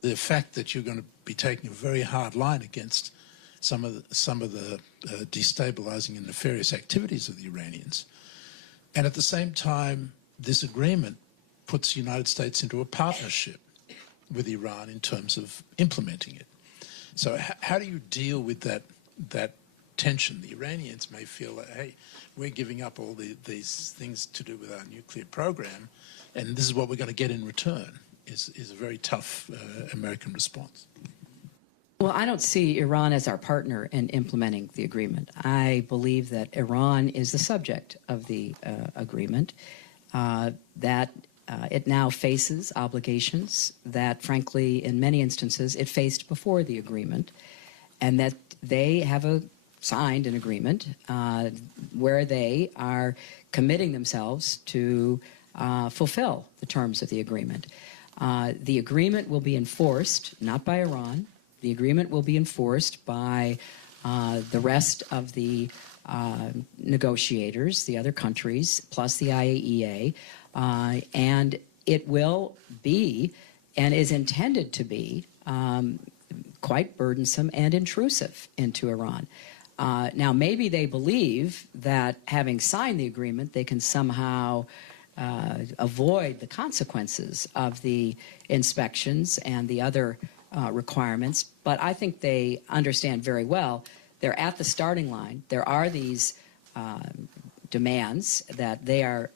the fact that you're going to be taking a very hard line against some of the destabilizing and nefarious activities of the Iranians, and at the same time, this agreement puts the United States into a partnership with Iran in terms of implementing it. So how do you deal with that tension? The Iranians may feel that, hey, we're giving up all these things to do with our nuclear program, and this is what we're going to get in return, is a very tough American response. Well, I don't see Iran as our partner in implementing the agreement. I believe that Iran is the subject of the agreement, that it now faces obligations that, frankly, in many instances, it faced before the agreement, and that they have signed an agreement where they are committing themselves to fulfill the terms of the agreement. The agreement will be enforced, not by Iran. The agreement will be enforced by the rest of the negotiators, the other countries, plus the IAEA, and it will be, and is intended to be, quite burdensome and intrusive into Iran. Now, maybe they believe that having signed the agreement, they can somehow avoid the consequences of the inspections and the other requirements, but I think they understand very well they're at the starting line. There are these demands that they are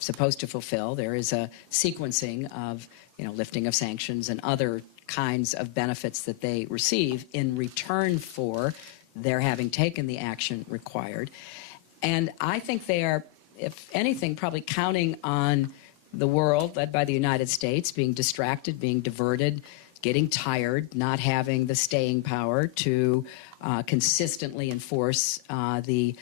supposed to fulfill. There is a sequencing of, lifting of sanctions and other kinds of benefits that they receive in return for their having taken the action required. And I think they are, if anything, probably counting on the world, led by the United States, being distracted, being diverted, getting tired, not having the staying power to consistently enforce the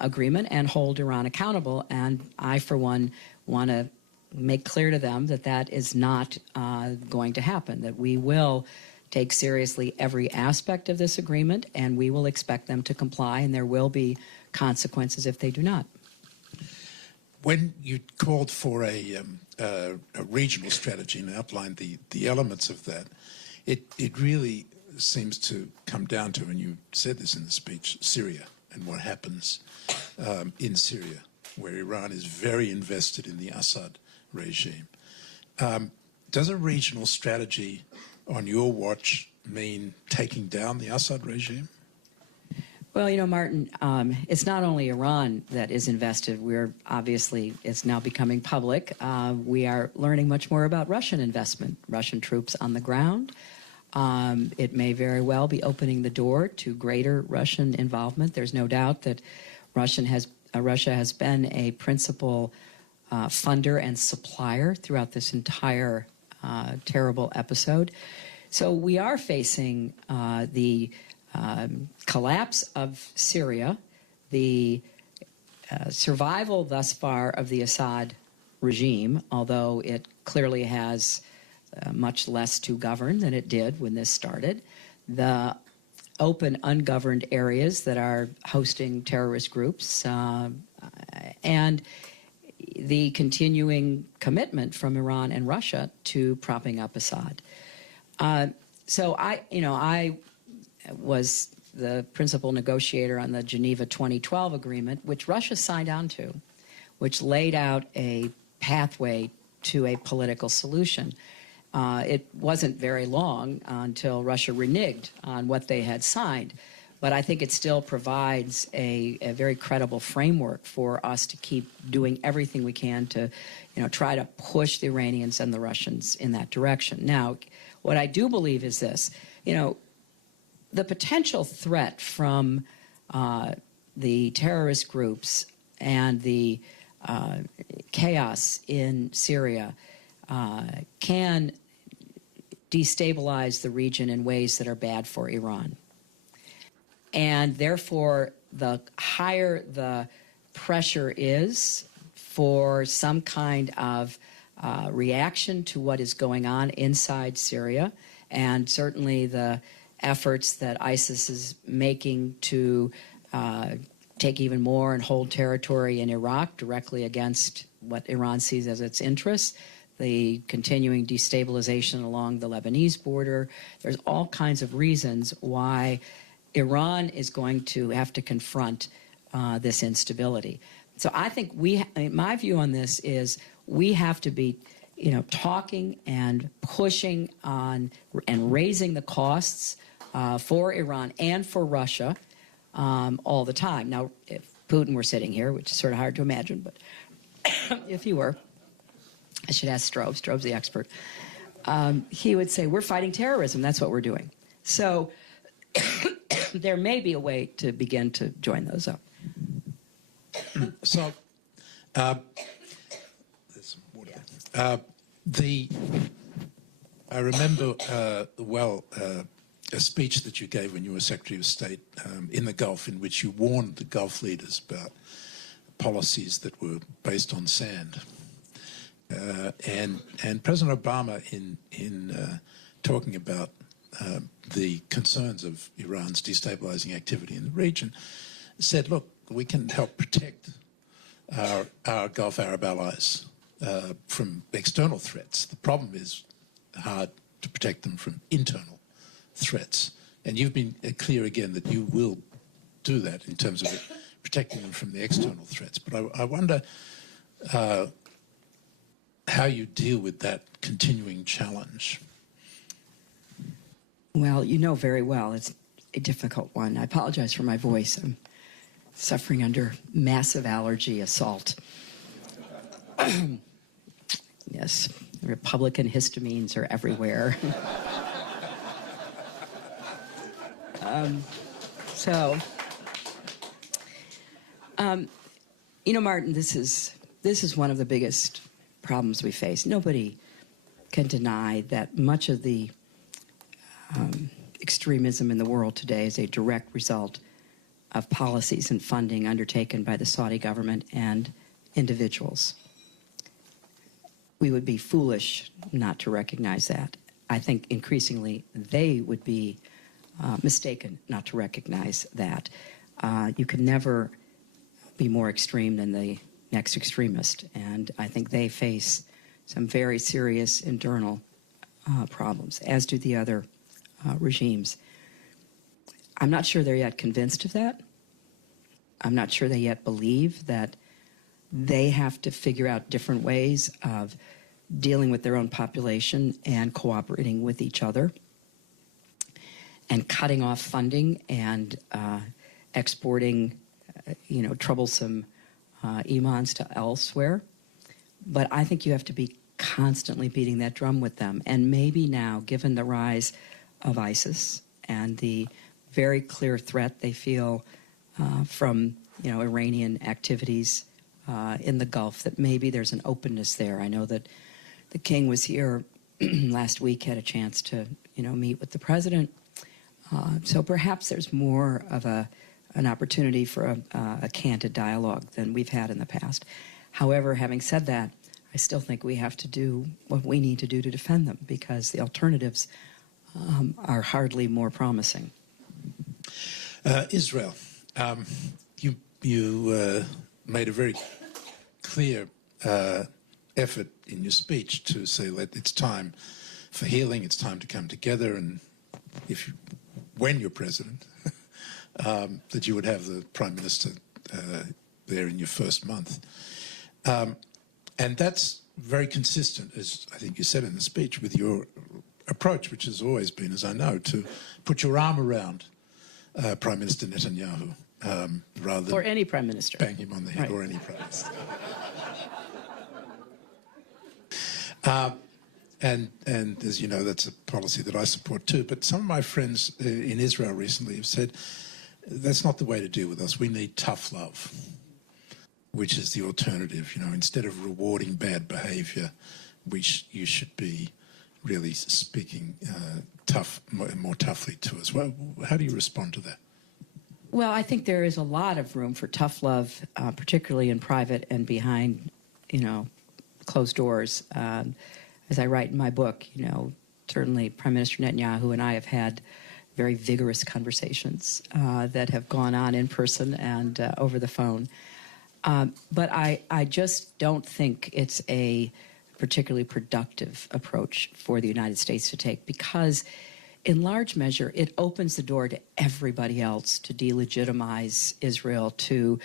agreement and hold Iran accountable. And I, for one, want to make clear to them that that is not going to happen, that we will take seriously every aspect of this agreement, and we will expect them to comply, and there will be consequences if they do not. When you called for a regional strategy and outlined the elements of that, it really seems to come down to, and you said this in the speech, Syria and what happens in Syria, where Iran is very invested in the Assad regime. Does a regional strategy on your watch mean taking down the Assad regime? Well, Martin, it's not only Iran that is invested. It's now becoming public. We are learning much more about Russian investment, Russian troops on the ground. It may very well be opening the door to greater Russian involvement. There's no doubt that Russia has been a principal funder and supplier throughout this entire terrible episode. So we are facing the collapse of Syria, the survival thus far of the Assad regime, although it clearly has much less to govern than it did when this started, the open, ungoverned areas that are hosting terrorist groups, and the continuing commitment from Iran and Russia to propping up Assad. So I was the principal negotiator on the Geneva 2012 agreement, which Russia signed on to, which laid out a pathway to a political solution. It wasn't very long until Russia reneged on what they had signed, but I think it still provides a very credible framework for us to keep doing everything we can to, try to push the Iranians and the Russians in that direction. Now, what I do believe is this, the potential threat from the terrorist groups and the chaos in Syria can destabilize the region in ways that are bad for Iran. And therefore, the higher the pressure is for some kind of reaction to what is going on inside Syria, and certainly the efforts that ISIS is making to take even more and hold territory in Iraq directly against what Iran sees as its interests, the continuing destabilization along the Lebanese border. There's all kinds of reasons why Iran is going to have to confront this instability. So I think my view on this is we have to be, talking and pushing on and raising the costs for Iran and for Russia all the time. Now, if Putin were sitting here, which is sort of hard to imagine, but if he were, I should ask Strobe. Strobe's the expert. He would say, we're fighting terrorism. That's what we're doing. So there may be a way to begin to join those up. So, there's some water. I remember a speech that you gave when you were Secretary of State in the Gulf, in which you warned the Gulf leaders about policies that were based on sand. And President Obama, in talking about the concerns of Iran's destabilizing activity in the region, said, look, we can help protect our Gulf Arab allies from external threats. The problem is hard to protect them from internal threats. And you've been clear again that you will do that in terms of protecting them from the external threats. But I wonder how you deal with that continuing challenge. Well, you know very well it's a difficult one. I apologize for my voice. I'm suffering under massive allergy assault. Yes, Republican histamines are everywhere. Martin, this is one of the biggest problems we face. Nobody can deny that much of the extremism in the world today is a direct result of policies and funding undertaken by the Saudi government and individuals. We would be foolish not to recognize that. I think increasingly they would be mistaken not to recognize that. You can never be more extreme than the next extremist, and I think they face some very serious internal problems, as do the other regimes. I'm not sure they're yet convinced of that. I'm not sure they yet believe that they have to figure out different ways of dealing with their own population and cooperating with each other and cutting off funding and exporting, troublesome imams to elsewhere. But I think you have to be constantly beating that drum with them. And maybe now, given the rise of ISIS and the very clear threat they feel from, Iranian activities in the Gulf, that maybe there's an openness there. I know that the King was here last week, had a chance to, meet with the president. So perhaps there's more of an opportunity for a candid dialogue than we've had in the past. However, having said that, I still think we have to do what we need to do to defend them, because the alternatives are hardly more promising. Israel, you made a very clear effort in your speech to say that it's time for healing, it's time to come together, and when you're president, that you would have the Prime Minister there in your first month. And that's very consistent, as I think you said in the speech, with your approach, which has always been, as I know, to put your arm around Prime Minister Netanyahu, rather than... Or any Prime Minister. Bang him on the head, right. Or any Prime Minister. And as you know, that's a policy that I support too. But some of my friends in Israel recently have said, that's not the way to deal with us. We need tough love, which is the alternative. Instead of rewarding bad behavior, you should be really speaking more toughly to us. Well, how do you respond to that? Well, I think there is a lot of room for tough love, particularly in private and behind, closed doors. As I write in my book, certainly Prime Minister Netanyahu and I have had very vigorous conversations that have gone on in person and over the phone. But I just don't think it's a particularly productive approach for the United States to take, because in large measure it opens the door to everybody else to delegitimize Israel, to,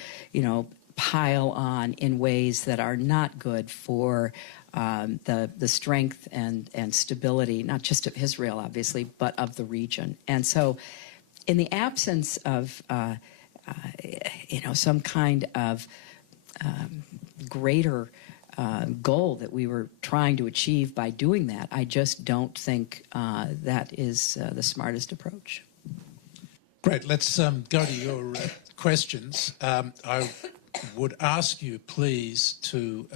pile on in ways that are not good for the strength and stability, not just of Israel, obviously, but of the region. And so in the absence of, some kind of greater goal that we were trying to achieve by doing that, I just don't think that is the smartest approach. Great. Let's go to your questions. I would ask you, please, to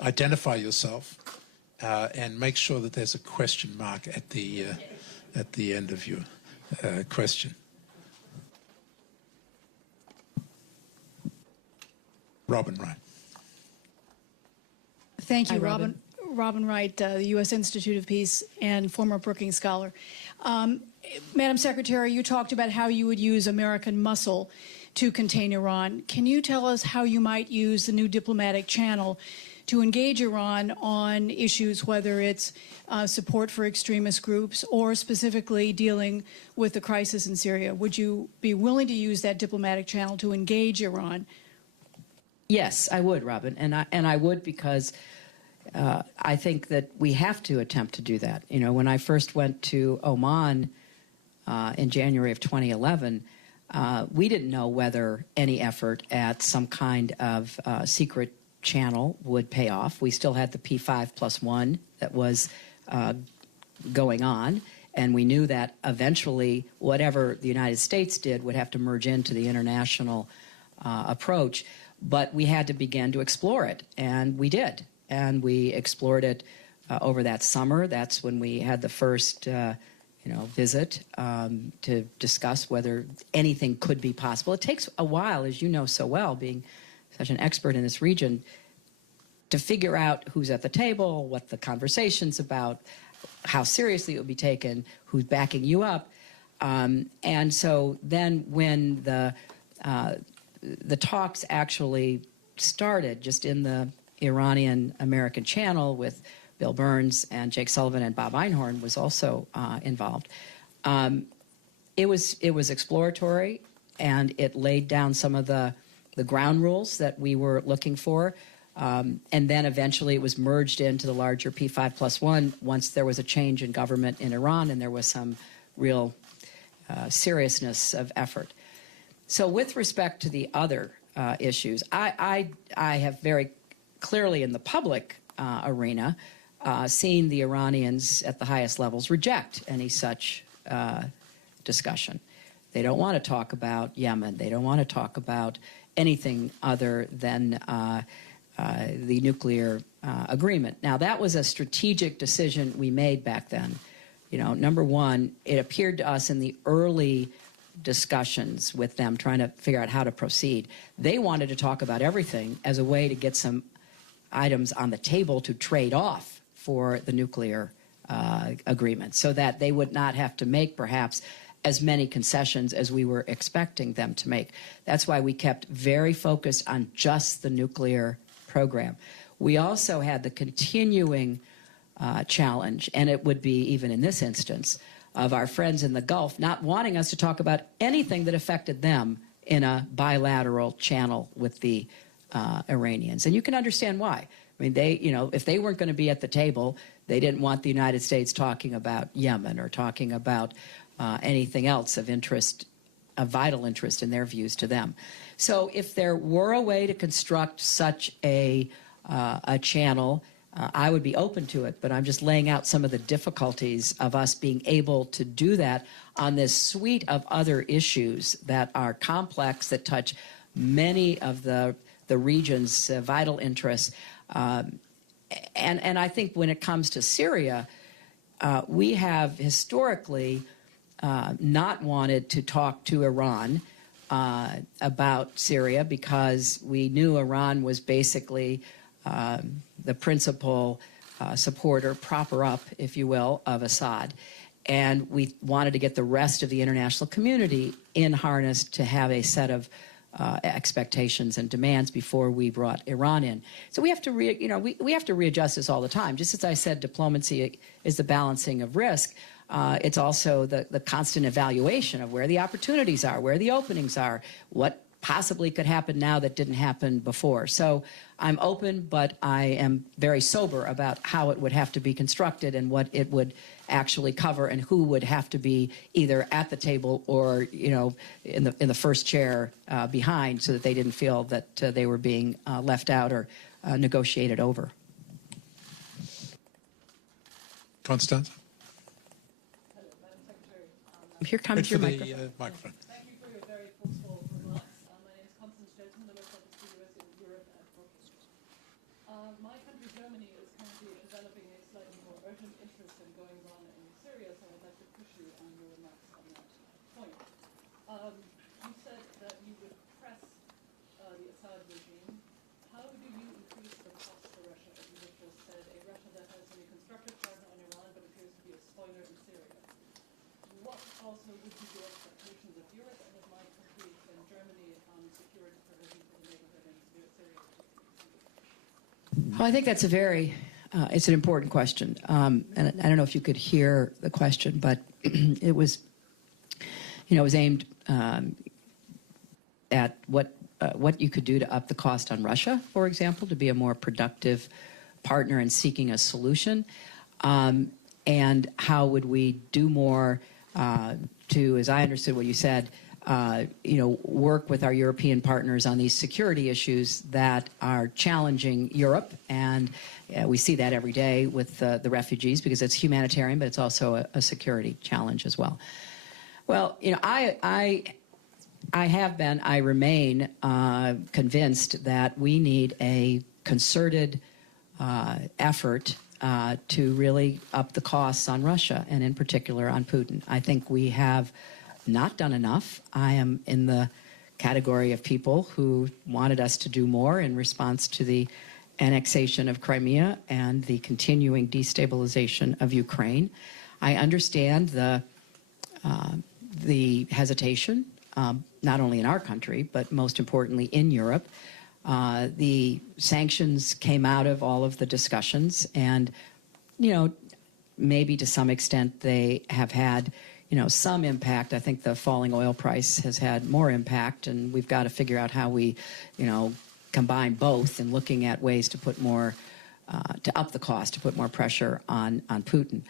identify yourself and make sure that there's a question mark at the end of your question. Robin Wright. Thank you, Hi, Robin. Robin Wright, the U.S. Institute of Peace and former Brookings Scholar. Madam Secretary, you talked about how you would use American muscle to contain Iran. Can you tell us how you might use the new diplomatic channel to engage Iran on issues, whether it's support for extremist groups or specifically dealing with the crisis in Syria? Would you be willing to use that diplomatic channel to engage Iran? Yes, I would, Robin, and I would because I think that we have to attempt to do that. When I first went to Oman in January of 2011, we didn't know whether any effort at some kind of secret channel would pay off. We still had the P5+1 that was going on, and we knew that eventually whatever the United States did would have to merge into the international approach. But we had to begin to explore it, and we did. And we explored it over that summer. That's when we had the first visit to discuss whether anything could be possible. It takes a while, as you know so well, being such an expert in this region, to figure out who's at the table, what the conversation's about, how seriously it would be taken, who's backing you up. And so then when the talks actually started, just in the Iranian-American channel with Bill Burns and Jake Sullivan, and Bob Einhorn was also involved. It was exploratory, and it laid down some of the ground rules that we were looking for. And then eventually it was merged into the larger P5+1 once there was a change in government in Iran and there was some real seriousness of effort. So with respect to the other issues, I have very clearly in the public arena seen the Iranians at the highest levels reject any such discussion. They don't want to talk about Yemen. They don't want to talk about anything other than the nuclear agreement. Now, that was a strategic decision we made back then. Number one, it appeared to us in the early discussions with them trying to figure out how to proceed. They wanted to talk about everything as a way to get some items on the table to trade off for the nuclear agreement so that they would not have to make perhaps as many concessions as we were expecting them to make. That's why we kept very focused on just the nuclear program. We also had the continuing challenge, and it would be even in this instance, of our friends in the Gulf not wanting us to talk about anything that affected them in a bilateral channel with the Iranians. And you can understand why. I mean, if they weren't going to be at the table, they didn't want the United States talking about Yemen or talking about anything else of interest, of vital interest in their views to them. So if there were a way to construct such a channel, I would be open to it, but I'm just laying out some of the difficulties of us being able to do that on this suite of other issues that are complex, that touch many of the region's vital interests. And I think when it comes to Syria, we have historically not wanted to talk to Iran about Syria because we knew Iran was basically the principal supporter, proper up, if you will, of Assad. And we wanted to get the rest of the international community in harness to have a set of expectations and demands before we brought Iran in. So we have to, we have to readjust this all the time. Just as I said, diplomacy is the balancing of risk. It's also the constant evaluation of where the opportunities are, where the openings are, what possibly could happen now that didn't happen before. So I'm open, but I am very sober about how it would have to be constructed and what it would actually cover and who would have to be either at the table or, in the first chair behind, so that they didn't feel that they were being left out or negotiated over. Constanza? Here comes your microphone. microphone. Thank you for your very forceful remarks. My name is Constance Shelton. I work at the University of Europe at Brookings. My country, Germany, is currently developing a slightly more urgent interest in going on in Syria, so I'd like to push you on your remarks on that point. You said that you would press the Assad regime. How do you increase the cost to Russia, as you have just said, a Russia that has been a constructive partner in Iran but appears to be a spoiler in Syria? What also would be your expectations of Europe and of my country and Germany on security provision for the neighborhood in Syria? Well, I think that's a very, it's an important question. And I don't know if you could hear the question, but it was, it was aimed at what you could do to up the cost on Russia, for example, to be a more productive partner in seeking a solution. And how would we do more to, as I understood what you said, work with our European partners on these security issues that are challenging Europe. And we see that every day with the refugees, because it's humanitarian, but it's also a security challenge as well. Well, I remain convinced that we need a concerted effort to really up the costs on Russia, and in particular on Putin. I think we have not done enough. I am in the category of people who wanted us to do more in response to the annexation of Crimea and the continuing destabilization of Ukraine. I understand the hesitation, not only in our country, but most importantly in Europe. The sanctions came out of all of the discussions, and, maybe to some extent they have had, some impact. I think the falling oil price has had more impact, and we've got to figure out how we, combine both in looking at ways to put more, to up the cost, to put more pressure on Putin.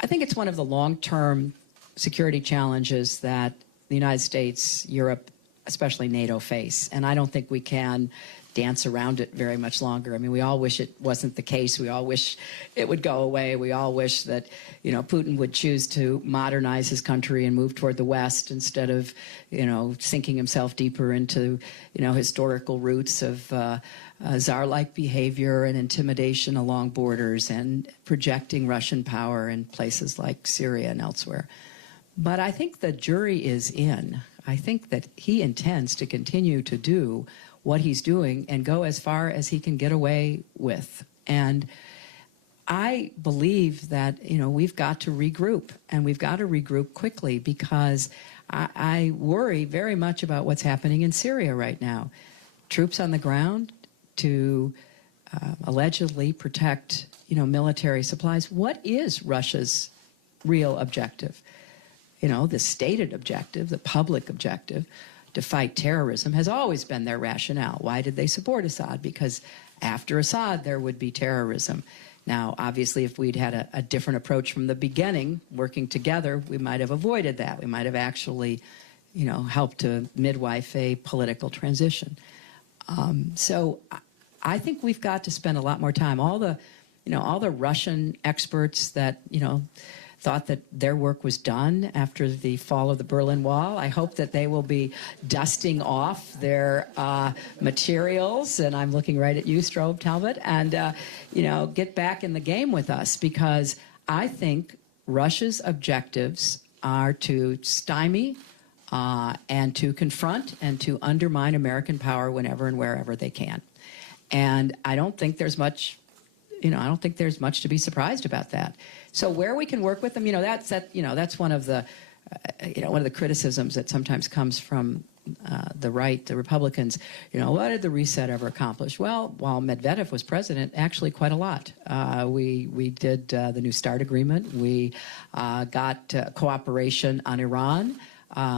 I think it's one of the long-term security challenges that the United States, Europe, especially NATO face, and I don't think we can dance around it very much longer. I mean, we all wish it wasn't the case. We all wish it would go away. We all wish that, Putin would choose to modernize his country and move toward the West instead of, sinking himself deeper into, historical roots of czar-like behavior and intimidation along borders and projecting Russian power in places like Syria and elsewhere. But I think the jury is in. I think that he intends to continue to do what he's doing and go as far as he can get away with. And I believe that, we've got to regroup, and we've got to regroup quickly, because I worry very much about what's happening in Syria right now. Troops on the ground to allegedly protect, military supplies. What is Russia's real objective? The stated objective, the public objective, to fight terrorism has always been their rationale. Why did they support Assad? Because after Assad, there would be terrorism. Now, obviously, if we'd had a different approach from the beginning, working together, we might have avoided that. We might have actually, helped to midwife a political transition. So I think we've got to spend a lot more time. All the Russian experts that, thought that their work was done after the fall of the Berlin Wall. I hope that they will be dusting off their materials, and I'm looking right at you, Strobe Talbot, and, get back in the game with us, because I think Russia's objectives are to stymie and to confront and to undermine American power whenever and wherever they can. And I don't think there's much I don't think there's much to be surprised about that. So where we can work with them, that's one of the, one of the criticisms that sometimes comes from the right, the Republicans. What did the reset ever accomplish? Well, while Medvedev was president, actually quite a lot. We did the New START agreement. We got cooperation on Iran.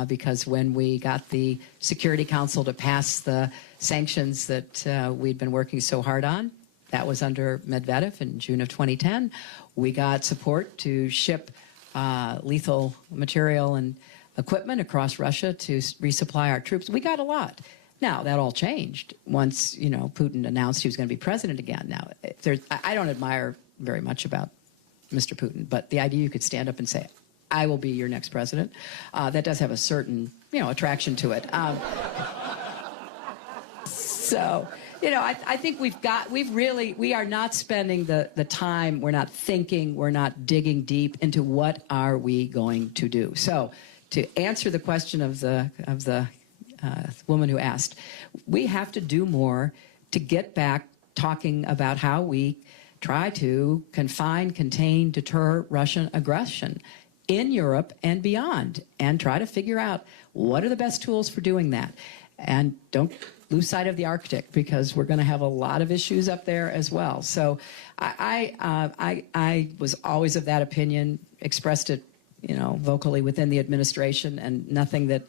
Because when we got the Security Council to pass the sanctions that we'd been working so hard on, that was under Medvedev in June of 2010. We got support to ship lethal material and equipment across Russia to resupply our troops. We got a lot. Now, that all changed once, Putin announced he was going to be president again. Now, I don't admire very much about Mr. Putin, but the idea you could stand up and say, I will be your next president. That does have a certain, attraction to it. So, I think we are not spending the time, we're not thinking, we're not digging deep into what are we going to do. So, to answer the question of the woman who asked, we have to do more to get back talking about how we try to confine, contain, deter Russian aggression in Europe and beyond, and try to figure out what are the best tools for doing that. And don't lose sight of the Arctic, because we're going to have a lot of issues up there as well. So I was always of that opinion, expressed it, vocally within the administration, and nothing that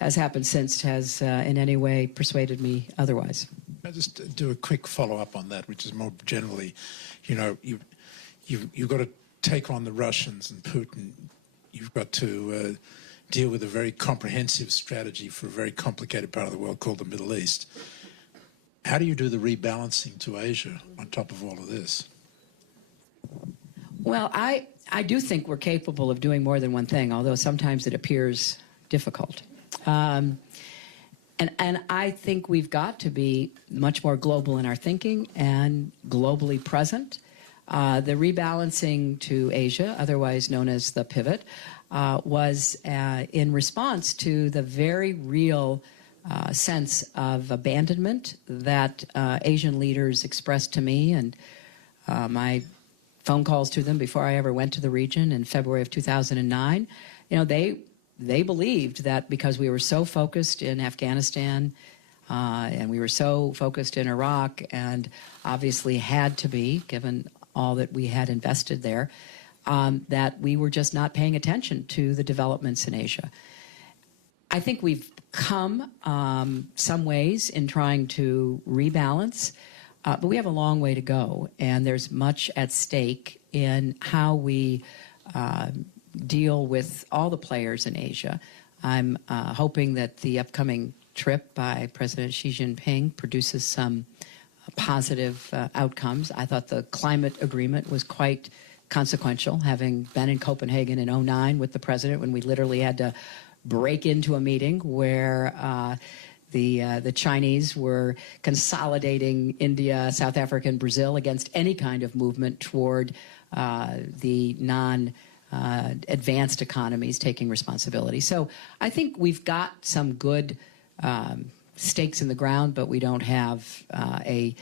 has happened since has in any way persuaded me otherwise. I'll just do a quick follow-up on that, which is more generally, you've got to take on the Russians and Putin. You've got to deal with a very comprehensive strategy for a very complicated part of the world called the Middle East. How do you do the rebalancing to Asia on top of all of this? Well, I do think we're capable of doing more than one thing, although sometimes it appears difficult. And I think we've got to be much more global in our thinking and globally present. The rebalancing to Asia, otherwise known as the pivot, was in response to the very real sense of abandonment that Asian leaders expressed to me, and my phone calls to them before I ever went to the region in February of 2009. They believed that because we were so focused in Afghanistan and we were so focused in Iraq, and obviously had to be, given all that we had invested there, that we were just not paying attention to the developments in Asia. I think we've come some ways in trying to rebalance, but we have a long way to go, and there's much at stake in how we deal with all the players in Asia. I'm hoping that the upcoming trip by President Xi Jinping produces some positive outcomes. I thought the climate agreement was quite consequential, having been in Copenhagen in 2009 with the president when we literally had to break into a meeting where the Chinese were consolidating India, South Africa, and Brazil against any kind of movement toward the non-advanced economies taking responsibility. So I think we've got some good stakes in the ground, but we don't have a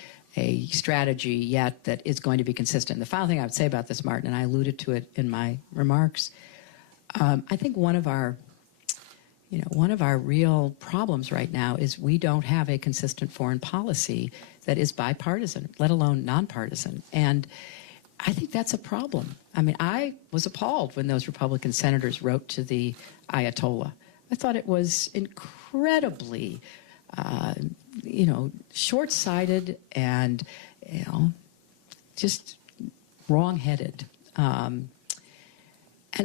strategy yet that is going to be consistent. The final thing I would say about this, Martin, and I alluded to it in my remarks, I think one of our real problems right now is we don't have a consistent foreign policy that is bipartisan, let alone nonpartisan. And I think that's a problem. I mean, I was appalled when those Republican senators wrote to the Ayatollah. I thought it was incredibly short-sighted and, just wrong-headed. And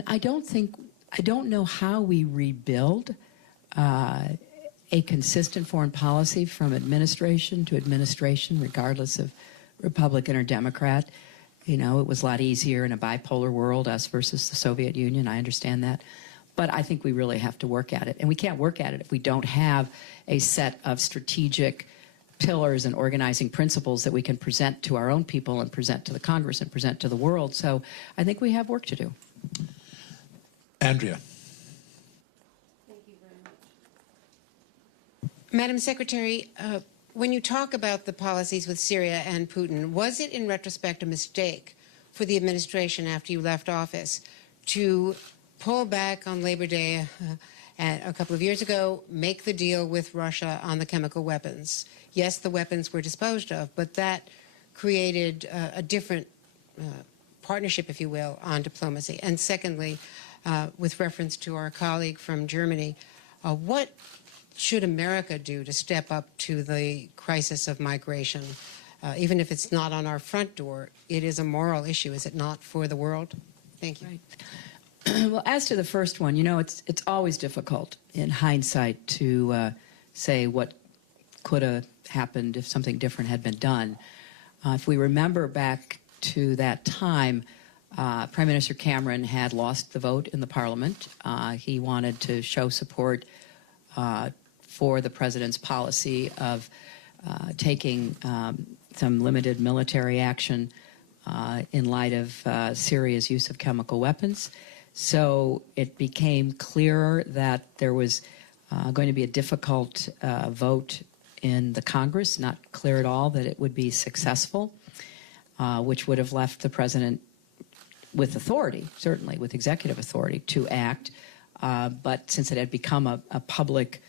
I don't know how we rebuild a consistent foreign policy from administration to administration, regardless of Republican or Democrat. It was a lot easier in a bipolar world, us versus the Soviet Union. I understand that. But I think we really have to work at it. And we can't work at it if we don't have a set of strategic pillars and organizing principles that we can present to our own people and present to the Congress and present to the world. So I think we have work to do. Andrea. Madam Secretary, when you talk about the policies with Syria and Putin, was it in retrospect a mistake for the administration after you left office to pull back on Labor Day a couple of years ago, make the deal with Russia on the chemical weapons? Yes, the weapons were disposed of, but that created a different partnership, if you will, on diplomacy. And secondly, with reference to our colleague from Germany, what should America do to step up to the crisis of migration? Even if it's not on our front door, it is a moral issue, is it not, for the world? Thank you. Right. Well, as to the first one, you know, it's always difficult in hindsight to say what could have happened if something different had been done. If we remember back to that time, Prime Minister Cameron had lost the vote in the Parliament. He wanted to show support for the President's policy of taking some limited military action in light of Syria's use of chemical weapons. So it became clearer that there was going to be a difficult vote in the Congress, not clear at all that it would be successful, which would have left the President with authority, certainly with executive authority, to act. But since it had become a public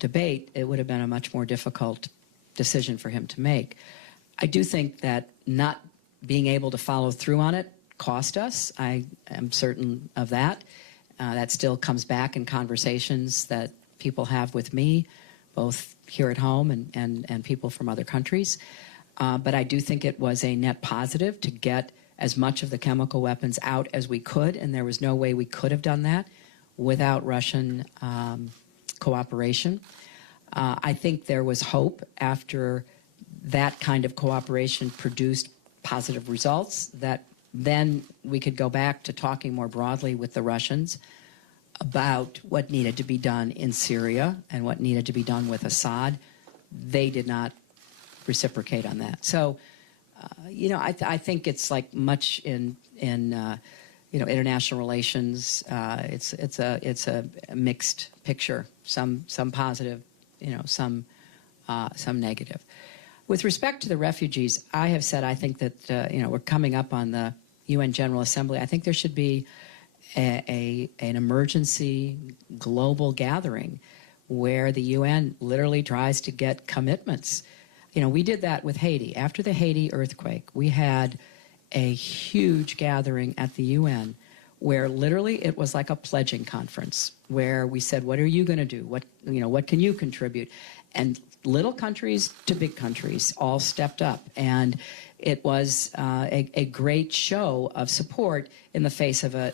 debate, it would have been a much more difficult decision for him to make. I do think that not being able to follow through on it cost us. I am certain of that. That still comes back in conversations that people have with me, both here at home and people from other countries. But I do think it was a net positive to get as much of the chemical weapons out as we could, and there was no way we could have done that without Russian cooperation. I think there was hope after that kind of cooperation produced positive results, that then we could go back to talking more broadly with the Russians about what needed to be done in Syria and what needed to be done with Assad. They did not reciprocate on that. So, you know, I think it's like much in you know, international relations. It's a mixed picture. Some positive, you know, some negative. With respect to the refugees, I have said I think that you know, we're coming up on the UN General Assembly. I think there should be an emergency global gathering where the UN literally tries to get commitments. You know, we did that with Haiti. After the Haiti earthquake, we had a huge gathering at the UN where literally it was like a pledging conference where we said, what are you going to do? What, you know, what can you contribute? And little countries to big countries all stepped up. And it was a great show of support in the face of a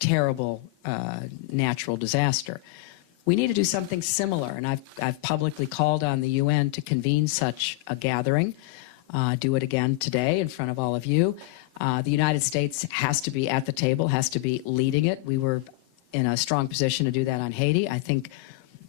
terrible natural disaster. We need to do something similar, and I've publicly called on the UN to convene such a gathering, do it again today in front of all of you. The United States has to be at the table, has to be leading it. We were in a strong position to do that on Haiti. I think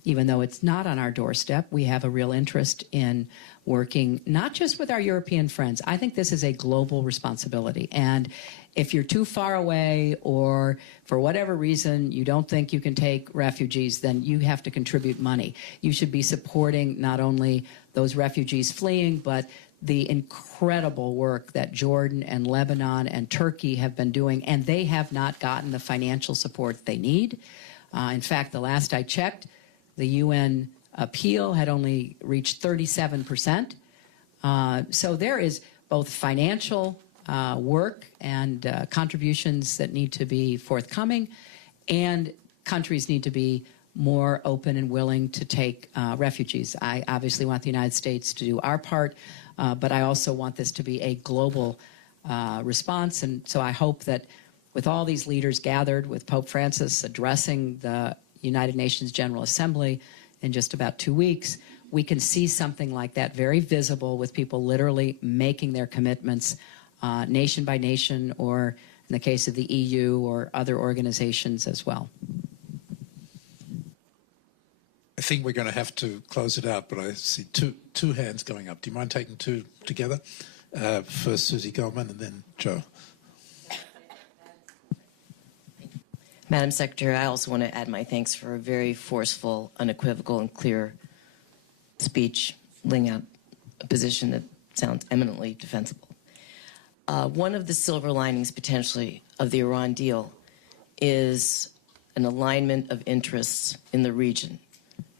even though it's not on our doorstep, we have a real interest in working not just with our European friends. I think this is a global responsibility. And if you're too far away or for whatever reason you don't think you can take refugees, then you have to contribute money. You should be supporting not only those refugees fleeing, but the incredible work that Jordan and Lebanon and Turkey have been doing, and they have not gotten the financial support they need. In fact, the last I checked, the UN appeal had only reached 37%. So there is both financial work and contributions that need to be forthcoming, and countries need to be more open and willing to take refugees. I obviously want the United States to do our part, but I also want this to be a global response. And so I hope that with all these leaders gathered, with Pope Francis addressing the United Nations General Assembly in just about 2 weeks, we can see something like that very visible with people literally making their commitments nation by nation, or in the case of the EU or other organizations as well. I think we're going to have to close it out, but I see two hands going up. Do you mind taking two together? First Susie Goldman and then Joe. Madam Secretary, I also want to add my thanks for a very forceful, unequivocal, and clear speech laying out a position that sounds eminently defensible. One of the silver linings, potentially, of the Iran deal is an alignment of interests in the region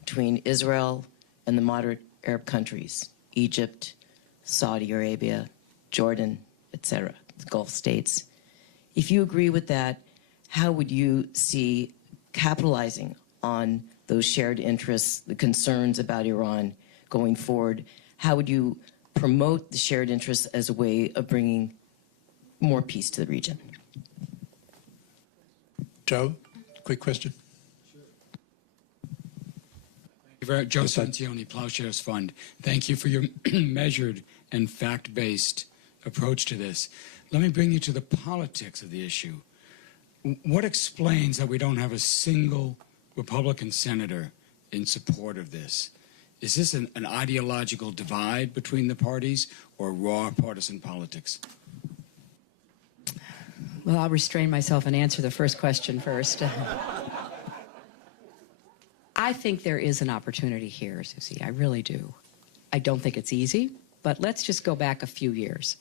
between Israel and the moderate Arab countries, Egypt, Saudi Arabia, Jordan, etc., the Gulf states. If you agree with that, how would you see capitalizing on those shared interests, the concerns about Iran going forward? How would you promote the shared interests as a way of bringing more peace to the region? Joe, quick question. Joe Santioni, Plowshares Fund. Thank you for your measured and fact-based approach to this. Let me bring you to the politics of the issue. What explains that we don't have a single Republican senator in support of this? Is this an ideological divide between the parties or raw partisan politics? Well, I'll restrain myself and answer the first question first. I think there is an opportunity here, Susie. I really do. I don't think it's easy, but let's just go back a few years.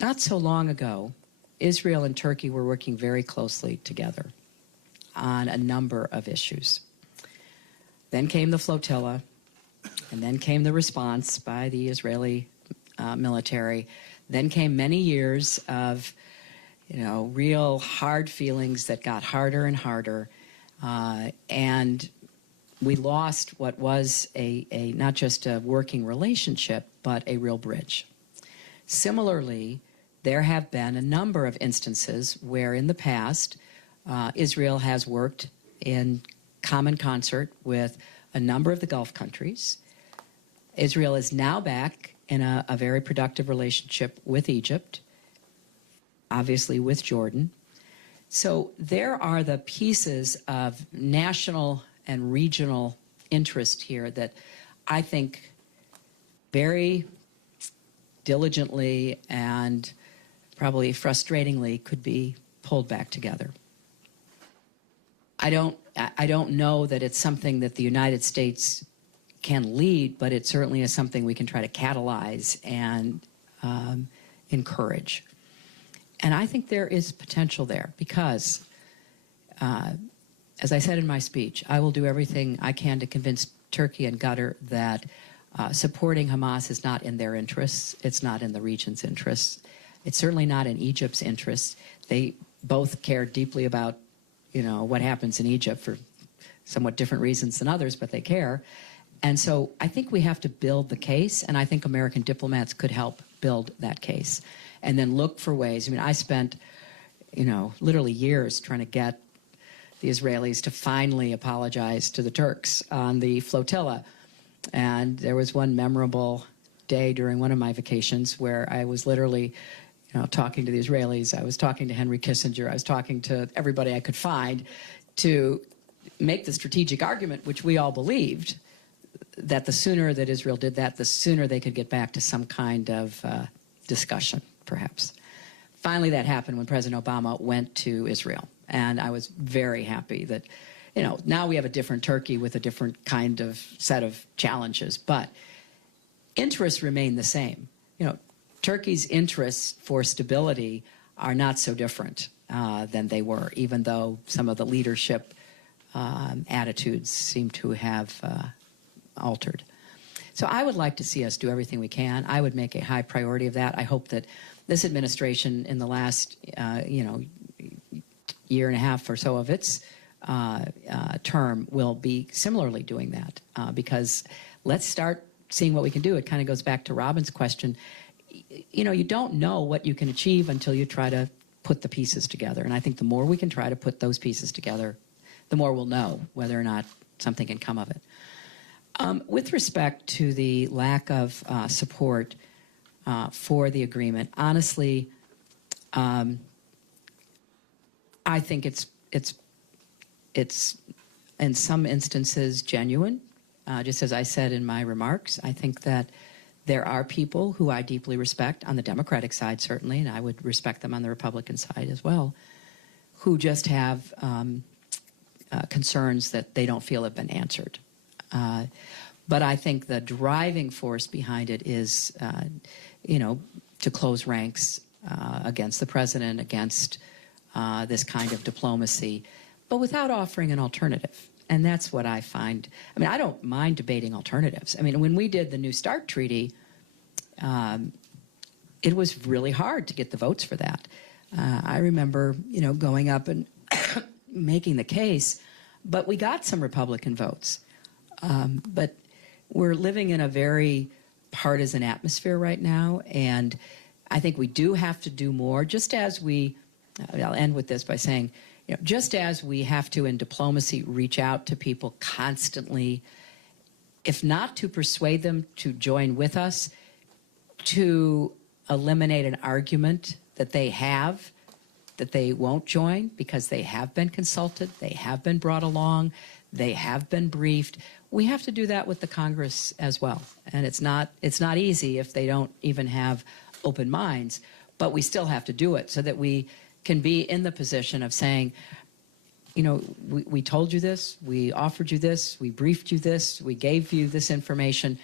Not so long ago, Israel and Turkey were working very closely together on a number of issues. Then came the flotilla, and then came the response by the Israeli military. Then came many years of, real hard feelings that got harder and harder, and we lost what was a not just a working relationship, but a real bridge. Similarly, there have been a number of instances where in the past Israel has worked in common concert with a number of the Gulf countries. Israel is now back in a very productive relationship with Egypt, obviously with Jordan. So there are the pieces of national and regional interest here that I think very diligently and probably frustratingly could be pulled back together. I don't know that it's something that the United States can lead, but it certainly is something we can try to catalyze and encourage. And I think there is potential there because, as I said in my speech, I will do everything I can to convince Turkey and Qatar that supporting Hamas is not in their interests. It's not in the region's interests. It's certainly not in Egypt's interests. They both care deeply about, what happens in Egypt for somewhat different reasons than others, but they care. And so I think we have to build the case, and I think American diplomats could help build that case. And then look for ways. I spent, literally years trying to get the Israelis to finally apologize to the Turks on the flotilla. And there was one memorable day during one of my vacations where I was literally, talking to the Israelis. I was talking to Henry Kissinger. I was talking to everybody I could find to make the strategic argument, which we all believed, that the sooner that Israel did that, the sooner they could get back to some kind of discussion, perhaps. Finally, that happened when President Obama went to Israel. And I was very happy that, now we have a different Turkey with a different kind of set of challenges. But interests remain the same. Turkey's interests for stability are not so different than they were, even though some of the leadership attitudes seem to have altered. So I would like to see us do everything we can. I would make a high priority of that. I hope that this administration in the last, year and a half or so of its term will be similarly doing that because let's start seeing what we can do. It kind of goes back to Robin's question. You don't know what you can achieve until you try to put the pieces together. And I think the more we can try to put those pieces together, the more we'll know whether or not something can come of it. With respect to the lack of support for the agreement, honestly, I think it's in some instances genuine. Just as I said in my remarks, I think that there are people who I deeply respect on the Democratic side, certainly, and I would respect them on the Republican side as well, who just have concerns that they don't feel have been answered. But I think the driving force behind it is, to close ranks against the president, against this kind of diplomacy, but without offering an alternative. And that's what I find. I mean, I don't mind debating alternatives. I mean, when we did the New START treaty, it was really hard to get the votes for that. I remember, going up and making the case, but we got some Republican votes. But we're living in a very partisan atmosphere right now, and I think we do have to do more, just as I'll end with this by saying, just as we have to, in diplomacy, reach out to people constantly, if not to persuade them to join with us, to eliminate an argument that they have, that they won't join because they have been consulted, they have been brought along, they have been briefed. We have to do that with the Congress as well. And it's not easy if they don't even have open minds, but we still have to do it so that we can be in the position of saying, we told you this, we offered you this, we briefed you this, we gave you this information,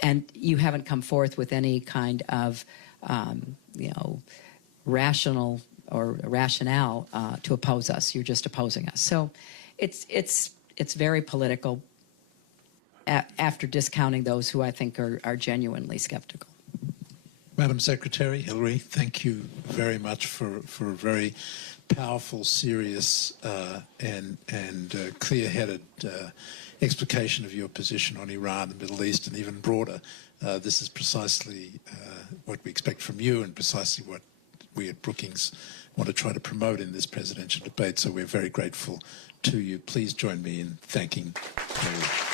and you haven't come forth with any kind of, rational or rationale to oppose us. You're just opposing us. So it's very political after discounting those who I think are genuinely skeptical. Madam Secretary, Hillary, thank you very much for a very powerful, serious, and clear-headed explication of your position on Iran, the Middle East, and even broader. This is precisely what we expect from you and precisely what we at Brookings want to try to promote in this presidential debate, so we're very grateful to you. Please join me in thanking Hillary.